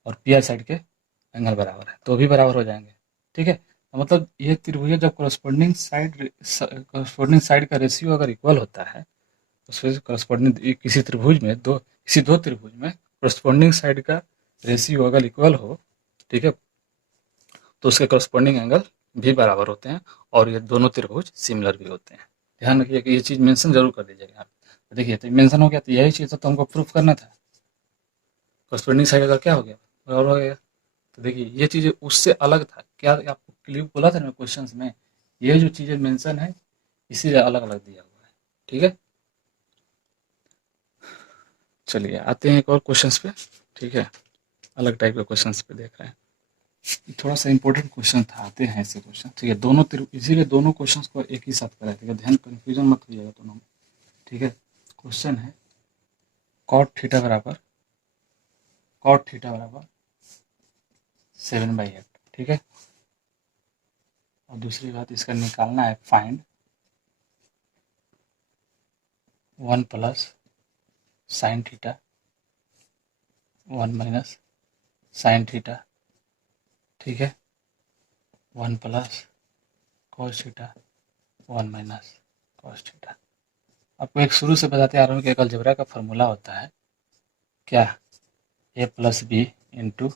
और पी आर साइड के एंगल बराबर है तो भी बराबर हो जाएंगे। ठीक है, तो मतलब ये त्रिभुज जब कॉरस्पॉन्डिंग साइड का रेशियो अगर इक्वल होता है, उसमें कॉरस्पॉन्डिंग किसी दो त्रिभुज में कॉरस्पॉन्डिंग साइड का रेशियो अगर इक्वल हो, ठीक है, तो उसके कॉरस्पॉन्डिंग एंगल भी बराबर होते हैं और ये दोनों त्रिभुज सिमिलर भी होते हैं। ध्यान रखिए कि ये चीज़ मेंशन जरूर कर दीजिएगा यहाँ पे। तो देखिए तो मेंशन हो गया, तो यही चीज़ तो हमको प्रूफ करना था, कॉरस्पॉन्डिंग साइड का क्या हो गया, बराबर हो गया। तो देखिए ये चीज़ें उससे अलग था, क्या आपको क्लियर बोला था ना क्वेश्चन में, ये जो चीज़ें मेंशन है इसीलिए अलग अलग दिया हुआ है। ठीक है, चलिए आते हैं एक और क्वेश्चन पे। ठीक है, अलग टाइप के क्वेश्चन पे देख रहे हैं, थोड़ा सा इंपॉर्टेंट क्वेश्चन था, आते हैं ऐसे क्वेश्चन। ठीक है, इसीलिए दोनों क्वेश्चन को एक ही साथ कराए थे, ध्यान कन्फ्यूजन मत होइएगा दोनों में। ठीक है, क्वेश्चन है कॉट थीटा बराबर 7/8। ठीक है, और दूसरी बात इसका निकालना है find 1 + sin theta 1 - sin theta. ठीक है, 1 + cos थीटा 1 - cos थीटा। आपको एक शुरू से बताते आ रहा हूँ कि एक अलजेब्रा का फॉर्मूला होता है क्या, a + b into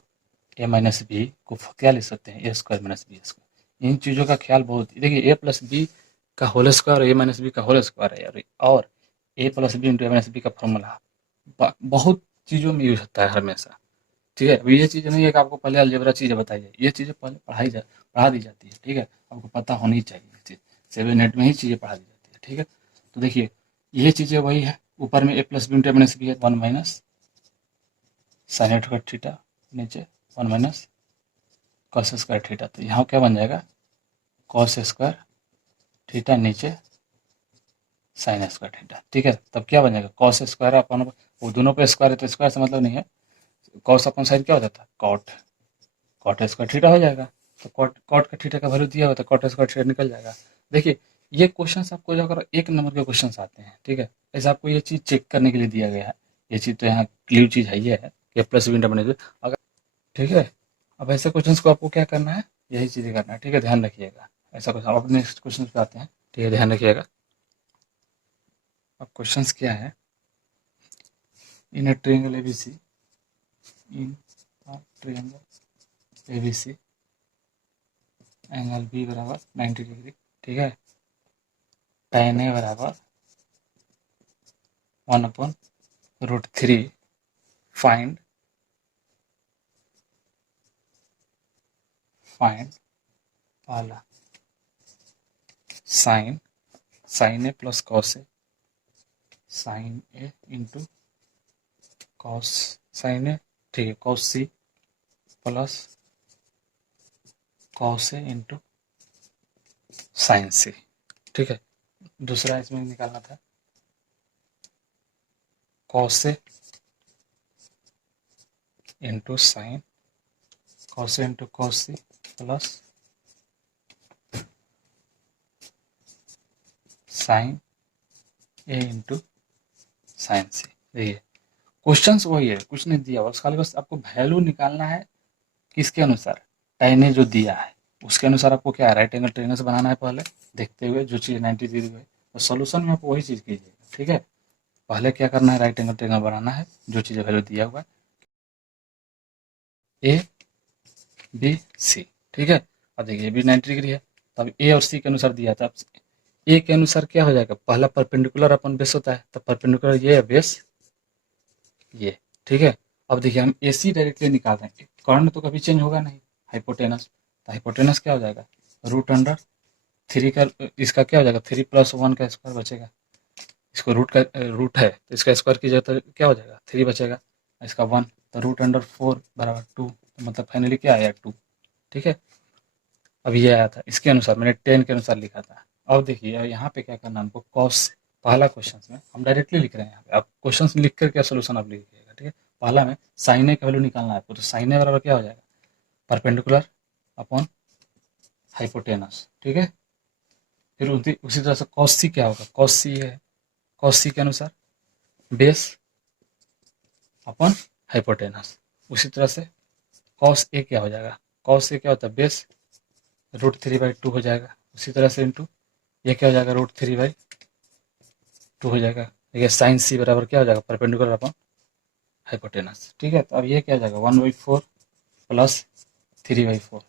a - b को क्या लिख सकते हैं, a² - b²। इन चीज़ों का ख्याल बहुत, देखिए a + b का होल स्क्वायर और a - b का होल स्क्वायर है यार, और a + b into a - b का फॉर्मूला बहुत चीज़ों में यूज होता है हमेशा। ठीक है, अभी ये चीज़ नहीं है कि आपको पहले अलजेब्रा चीज़ें बताई जाए, ये चीज़ें पहले पढ़ा दी जाती है। ठीक है, आपको पता होनी चाहिए ये चीज़, 7 8 में ही चीज़ें पढ़ा दी जाती है। ठीक है, तो देखिए ये चीज़ें वही है, ऊपर में A plus B into minus B है 1 minus sine A square theta, नीचे 1 माइनस कॉस स्क्वायर थीटा। तो यहाँ क्या बन जाएगा, कॉस स्क्वायर थीटा नीचे साइन स्क्वायर थीटा। ठीक है, तब क्या बन जाएगा, कॉस स्क्वायर अपन, वो दोनों पे स्क्वायर है तो स्क्वायर से मतलब नहीं है, कॉस अपन साइन क्या हो जाता है, कॉट, कॉट स्क्वायर थीटा हो जाएगा। तो कॉट कॉट का थीटा का वैल्यू दिया हुआ तो कॉट स्क्वायर थीटा निकल जाएगा। देखिए ये क्वेश्चन आपको जो अगर 1 नंबर के क्वेश्चन आते हैं, ठीक है, ऐसे आपको ये चीज़ चेक करने के लिए दिया गया है। ये चीज़ तो यहाँ क्लियर चीज़ है, ये है कि प्लस बिंडा बने अगर, ठीक है। अब ऐसे क्वेश्चन को आपको क्या करना है, यही चीज़ें करना है। ठीक है, ध्यान रखिएगा। ऐसा क्वेश्चन, अब नेक्स्ट क्वेश्चन पे आते हैं। ठीक है, ध्यान रखिएगा। अब क्वेश्चंस क्या है, in a triangle ABC, in a triangle ABC angle B बराबर 90 डिग्री। ठीक है, tan ए बराबर 1/√3, फाइंड पहला sine A plus cos A, sine A into cos sine A, ठीक है, cos C plus cos A into sine C. ठीक है, दूसरा इसमें निकालना था cos A into sine, cos A into cos C plus sine A into sine C. देखिए questions वही है, कुछ नहीं दिया हुआ, खाली बस आपको वैल्यू निकालना है। किसके अनुसार, tan ए जो दिया है उसके अनुसार आपको क्या है, राइट एंगल ट्रायंगल से बनाना है पहले, देखते हुए जो चीज़ 90 डिग्री है। तो सोल्यूशन में आपको वही चीज़ कीजिएगा। ठीक है, पहले क्या करना है, राइट एंगल ट्रायंगल बनाना है, जो चीज़ें वैल्यू दिया हुआ है ए बी सी। ठीक है, अब देखिए बी 90 डिग्री है, तो अब ए और सी के अनुसार दिया था। अब ए के अनुसार क्या हो जाएगा, पहला परपेंडिकुलर अपन बेस होता है, तो परपेंडिकुलर ये है बेस ये। ठीक है, अब देखिए हम ए सी डायरेक्टली निकाल रहे हैं, कर्ण तो कभी चेंज होगा नहीं, हाइपोटेनस, तो हाइपोटेनस क्या हो जाएगा, √3 का, इसका क्या हो जाएगा, 3+1 का स्क्वायर बचेगा। इसको रूट का रूट है तो इसका स्क्वायर की जगह तो क्या हो जाएगा, 3 बचेगा, इसका 1, तो √4 बराबर 2, तो मतलब फाइनली क्या आया 2। ठीक है, अब ये आया था इसके अनुसार, मैंने 10 के अनुसार लिखा था। अब देखिए अब यहाँ पे क्या करना हमको, कॉस, पहला क्वेश्चन में हम डायरेक्टली लिख रहे हैं यहाँ पे, आप क्वेश्चन लिख कर क्या सोल्यूशन आप लिखिएगा। ठीक है, पहला में साइन ए का वैल्यू निकालना है आपको, तो साइन ए बराबर क्या हो जाएगा, परपेंडिकुलर अपॉन हाइपोटेनस। ठीक है, फिर उसी तरह से कॉस सी क्या होगा, कॉस सी है, कॉस सी के अनुसार बेस अपॉन हाइपोटेनस। उसी तरह से कॉस ए क्या हो जाएगा, कॉस ए क्या होता है, बेस √3/2 हो जाएगा। उसी तरह से इंटू ये क्या हो जाएगा, √3/2 हो जाएगा। देखिए साइन सी बराबर क्या हो जाएगा, परपेंडिकुलर अपॉन हाइपोटेनस। ठीक है, तो अब ये क्या हो जाएगा, 1/4 प्लस 3/4,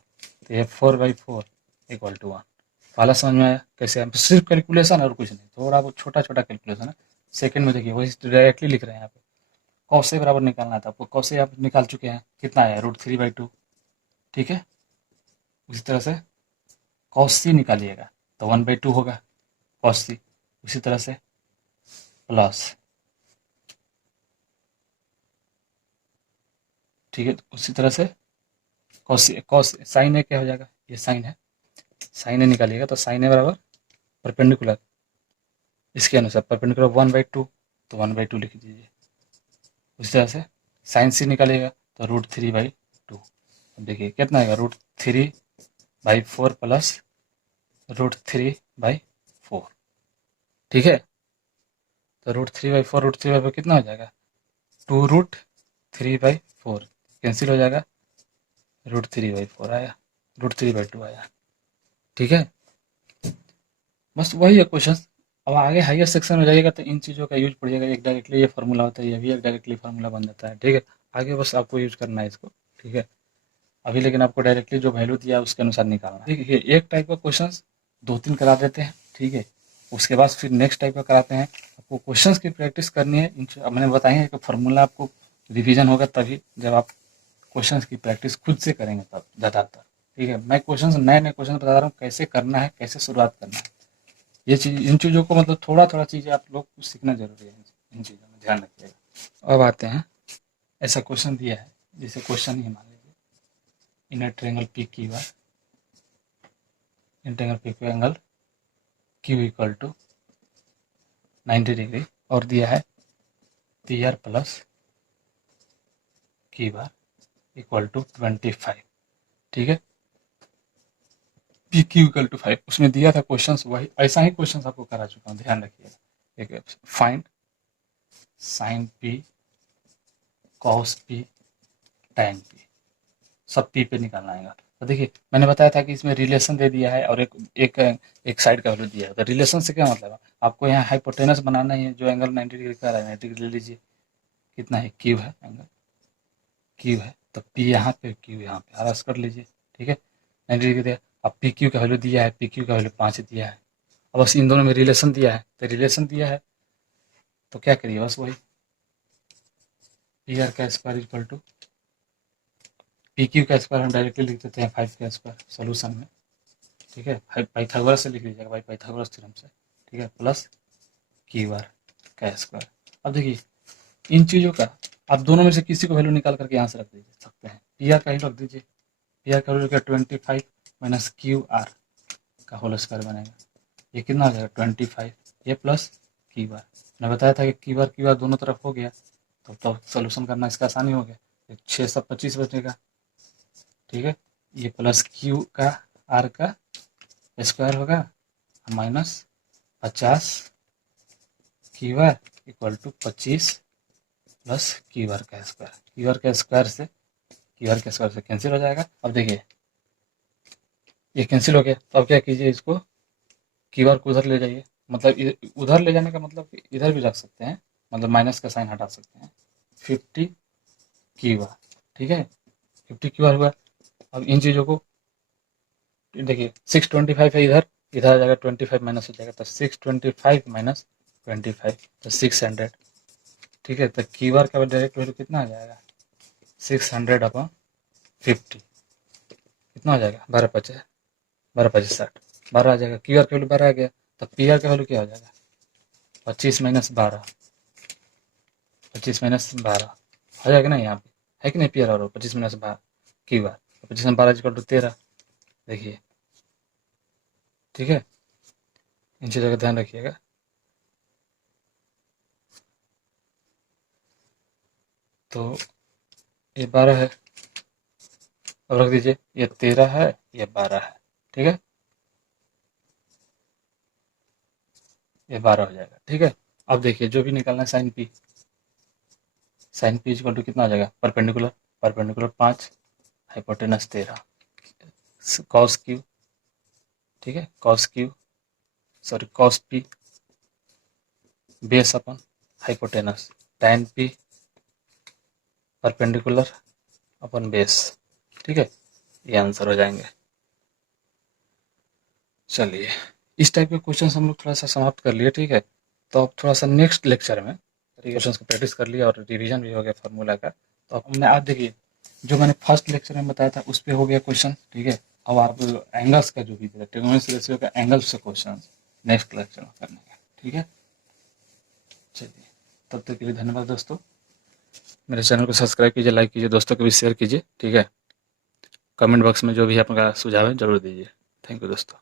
तो ये 4/4 इक्वल टू 1। पहला समझ में आया कैसे, हम सिर्फ कैलकुलेशन और कुछ नहीं, थोड़ा बहुत छोटा छोटा कैलकुलेशन है। सेकंड में देखिए वही डायरेक्टली लिख रहे हैं यहाँ पे, कॉस ए बराबर निकालना था आपको, कॉस ए आप निकाल चुके हैं, कितना आया, √3/2। ठीक है, उसी तरह से कॉस सी निकालिएगा तो 1/2 होगा कॉस सी। उसी तरह से प्लस, ठीक है, उसी तरह से कॉस साइन ए क्या हो जाएगा, ये साइन है, साइन ए निकालिएगा तो साइन ए बराबर परपेंडिकुलर, इसके अनुसार परपेंडिकुलर 1/2, तो 1/2 लिख दीजिए। उसी तरह से साइन सी निकालिएगा तो √3/2। देखिए कितना आएगा, √3/4 प्लस √3/4। ठीक है, तो √3/4 कितना हो जाएगा, 2√3/4 कैंसिल हो जाएगा, √3/4 आया, √3/2 आया। ठीक है, बस वही है क्वेश्चन। अब आगे हायर सेक्शन में जाइएगा तो इन चीज़ों का यूज पड़िएगा, एक डायरेक्टली ये फार्मूला होता है, ये भी एक डायरेक्टली फार्मूला बन जाता है। ठीक है, आगे बस आपको यूज करना है इसको। ठीक है, अभी लेकिन आपको डायरेक्टली जो वैल्यू दिया है उसके अनुसार निकालना है। देखिए एक टाइप का क्वेश्चन 2 3 करा देते हैं। ठीक है, उसके बाद फिर नेक्स्ट टाइप का कराते हैं। आपको क्वेश्चंस की प्रैक्टिस करनी है, मैंने बताया है कि फार्मूला आपको रिवीजन होगा तभी जब आप क्वेश्चंस की प्रैक्टिस खुद से करेंगे तब ज़्यादातर। ठीक है, मैं क्वेश्चंस नए नए क्वेश्चन बता रहा हूँ कैसे करना है, कैसे शुरुआत करना है। ये चीज़, इन चीज़ों को मतलब थोड़ा थोड़ा चीज़ें आप लोग को सीखना जरूरी है, इन चीज़ों में ध्यान रखिएगा। अब आते हैं, ऐसा क्वेश्चन दिया है, जैसे क्वेश्चन ही मान लीजिए, in a triangle P Q R, in triangle P Q angle Q equal to 90 degree, और दिया है P R plus Q R equal to 25। ठीक है, पी क्यू इक्वल टू 5, उसमें दिया था क्वेश्चन वही, ऐसा ही क्वेश्चन आपको करा चुका हूँ, ध्यान रखिएगा। एक find sign P cos P tan P, सब पी पे निकालना आएगा। तो देखिए मैंने बताया था कि इसमें रिलेशन दे दिया है और एक एक एक साइड का वैल्यू दिया है। तो रिलेशन से क्या मतलब है, आपको यहाँ हाइपोटेनस बनाना ही है, जो एंगल 90 डिग्री का है 90 डिग्री ले लीजिए। कितना है, क्यू है, एंगल क्यू है, तो पी यहाँ पे क्यू यहाँ पे, आरस कर लीजिए। ठीक है, 90 डिग्री दिया, अब पी क्यू का वैल्यू दिया है, पी क्यू का वैल्यू 5 दिया है। अब बस इन दोनों में रिलेशन दिया है, तो रिलेशन दिया है तो क्या करिए, बस वही पी आर का square equal to P Q का स्क्वायर हम डायरेक्टली लिख देते हैं 5 का स्क्वायर सोल्यूशन में। ठीक है, पाइथागोरस से लिख लीजिएगा भाई, पाइथागोरस थ्योरम से। ठीक है, प्लस क्यू आर का स्क्वायर। अब देखिए इन चीज़ों का आप दोनों में से किसी को वैल्यू निकाल करके यहाँ से रख दीजिए सकते हैं। पी आर का ही रख दीजिए, पी आर का वैल्यू क्या 25 माइनस क्यू आर का होल स्क्वायर बनेगा। ये कितना हो जाएगा 25, ये प्लस क्यू आर। मैंने बताया था कि क्यू आर दोनों तरफ हो गया तो सोल्यूशन करना इसका आसानी हो गया, 625 बचेगा। ठीक है, ये प्लस क्यू का आर का स्क्वायर होगा minus 50 Q R equal to 25 plus Q R का स्क्वायर। क्यू आर के स्क्वायर से क्यू आर के स्क्वायर से कैंसिल हो जाएगा। अब देखिए ये कैंसिल हो गया, तो अब क्या कीजिए, इसको क्यू आर को उधर ले जाइए, मतलब उधर ले जाने का मतलब कि इधर भी रख सकते हैं, मतलब माइनस का साइन हटा सकते हैं। 50 क्यू आर, ठीक है, 50 क्यू आर हुआ। अब इन चीज़ों को देखिए 625 है इधर, इधर आ जाएगा 25 माइनस हो जाएगा, तो 625 माइनस 25 तो 600। ठीक है, तो क्यू आर का डायरेक्ट वैल्यू कितना आ जाएगा 600 अपॉन 50, कितना हो जाएगा 12 पचास 60, 12 आ जाएगा। क्यू आर का वैल्यू 12 आ गया, तो पी आर का वैल्यू क्या हो जाएगा 25 माइनस 12, 25 माइनस 12 हो जाएगा ना, यहाँ पे है कि नहीं, पी आर और 25 माइनस 12 क्यू आर, 25 में 12 इक्वल टू 13। देखिए ठीक है, इन चीज़ों का ध्यान रखिएगा। तो ये 12 है, अब रख दीजिए, ये 13 है, ये 12 है। ठीक है, ये 12 हो जाएगा। ठीक है, अब देखिए जो भी निकालना है sine P, sine P equal to कितना आ जाएगा, perpendicular, perpendicular 5, hypotenuse 13, cos Q, ठीक है, cos Q sorry cos P base upon hypotenuse, tan P perpendicular upon base. ठीक है, ये आंसर हो जाएंगे। चलिए इस टाइप के क्वेश्चन हम लोग थोड़ा सा समाप्त कर लिए। ठीक है, तो अब थोड़ा सा नेक्स्ट लेक्चर में क्वेश्चन को प्रैक्टिस कर लिया और रिवीजन भी हो गया फार्मूला का। तो अब मैं आप देखिए जो मैंने फर्स्ट लेक्चर में बताया था उस पर हो गया क्वेश्चन। ठीक है, अब आप एंगल्स का जो भी था ट्रिगोनोमेट्री रेशियो का एंगल्स से क्वेश्चन नेक्स्ट लेक्चर में करने का। ठीक है, चलिए तब तक के लिए धन्यवाद दोस्तों। मेरे चैनल को सब्सक्राइब कीजिए, लाइक कीजिए, दोस्तों को भी शेयर कीजिए। ठीक है, कमेंट बॉक्स में जो भी आपका सुझाव है जरूर दीजिए। थैंक यू दोस्तों।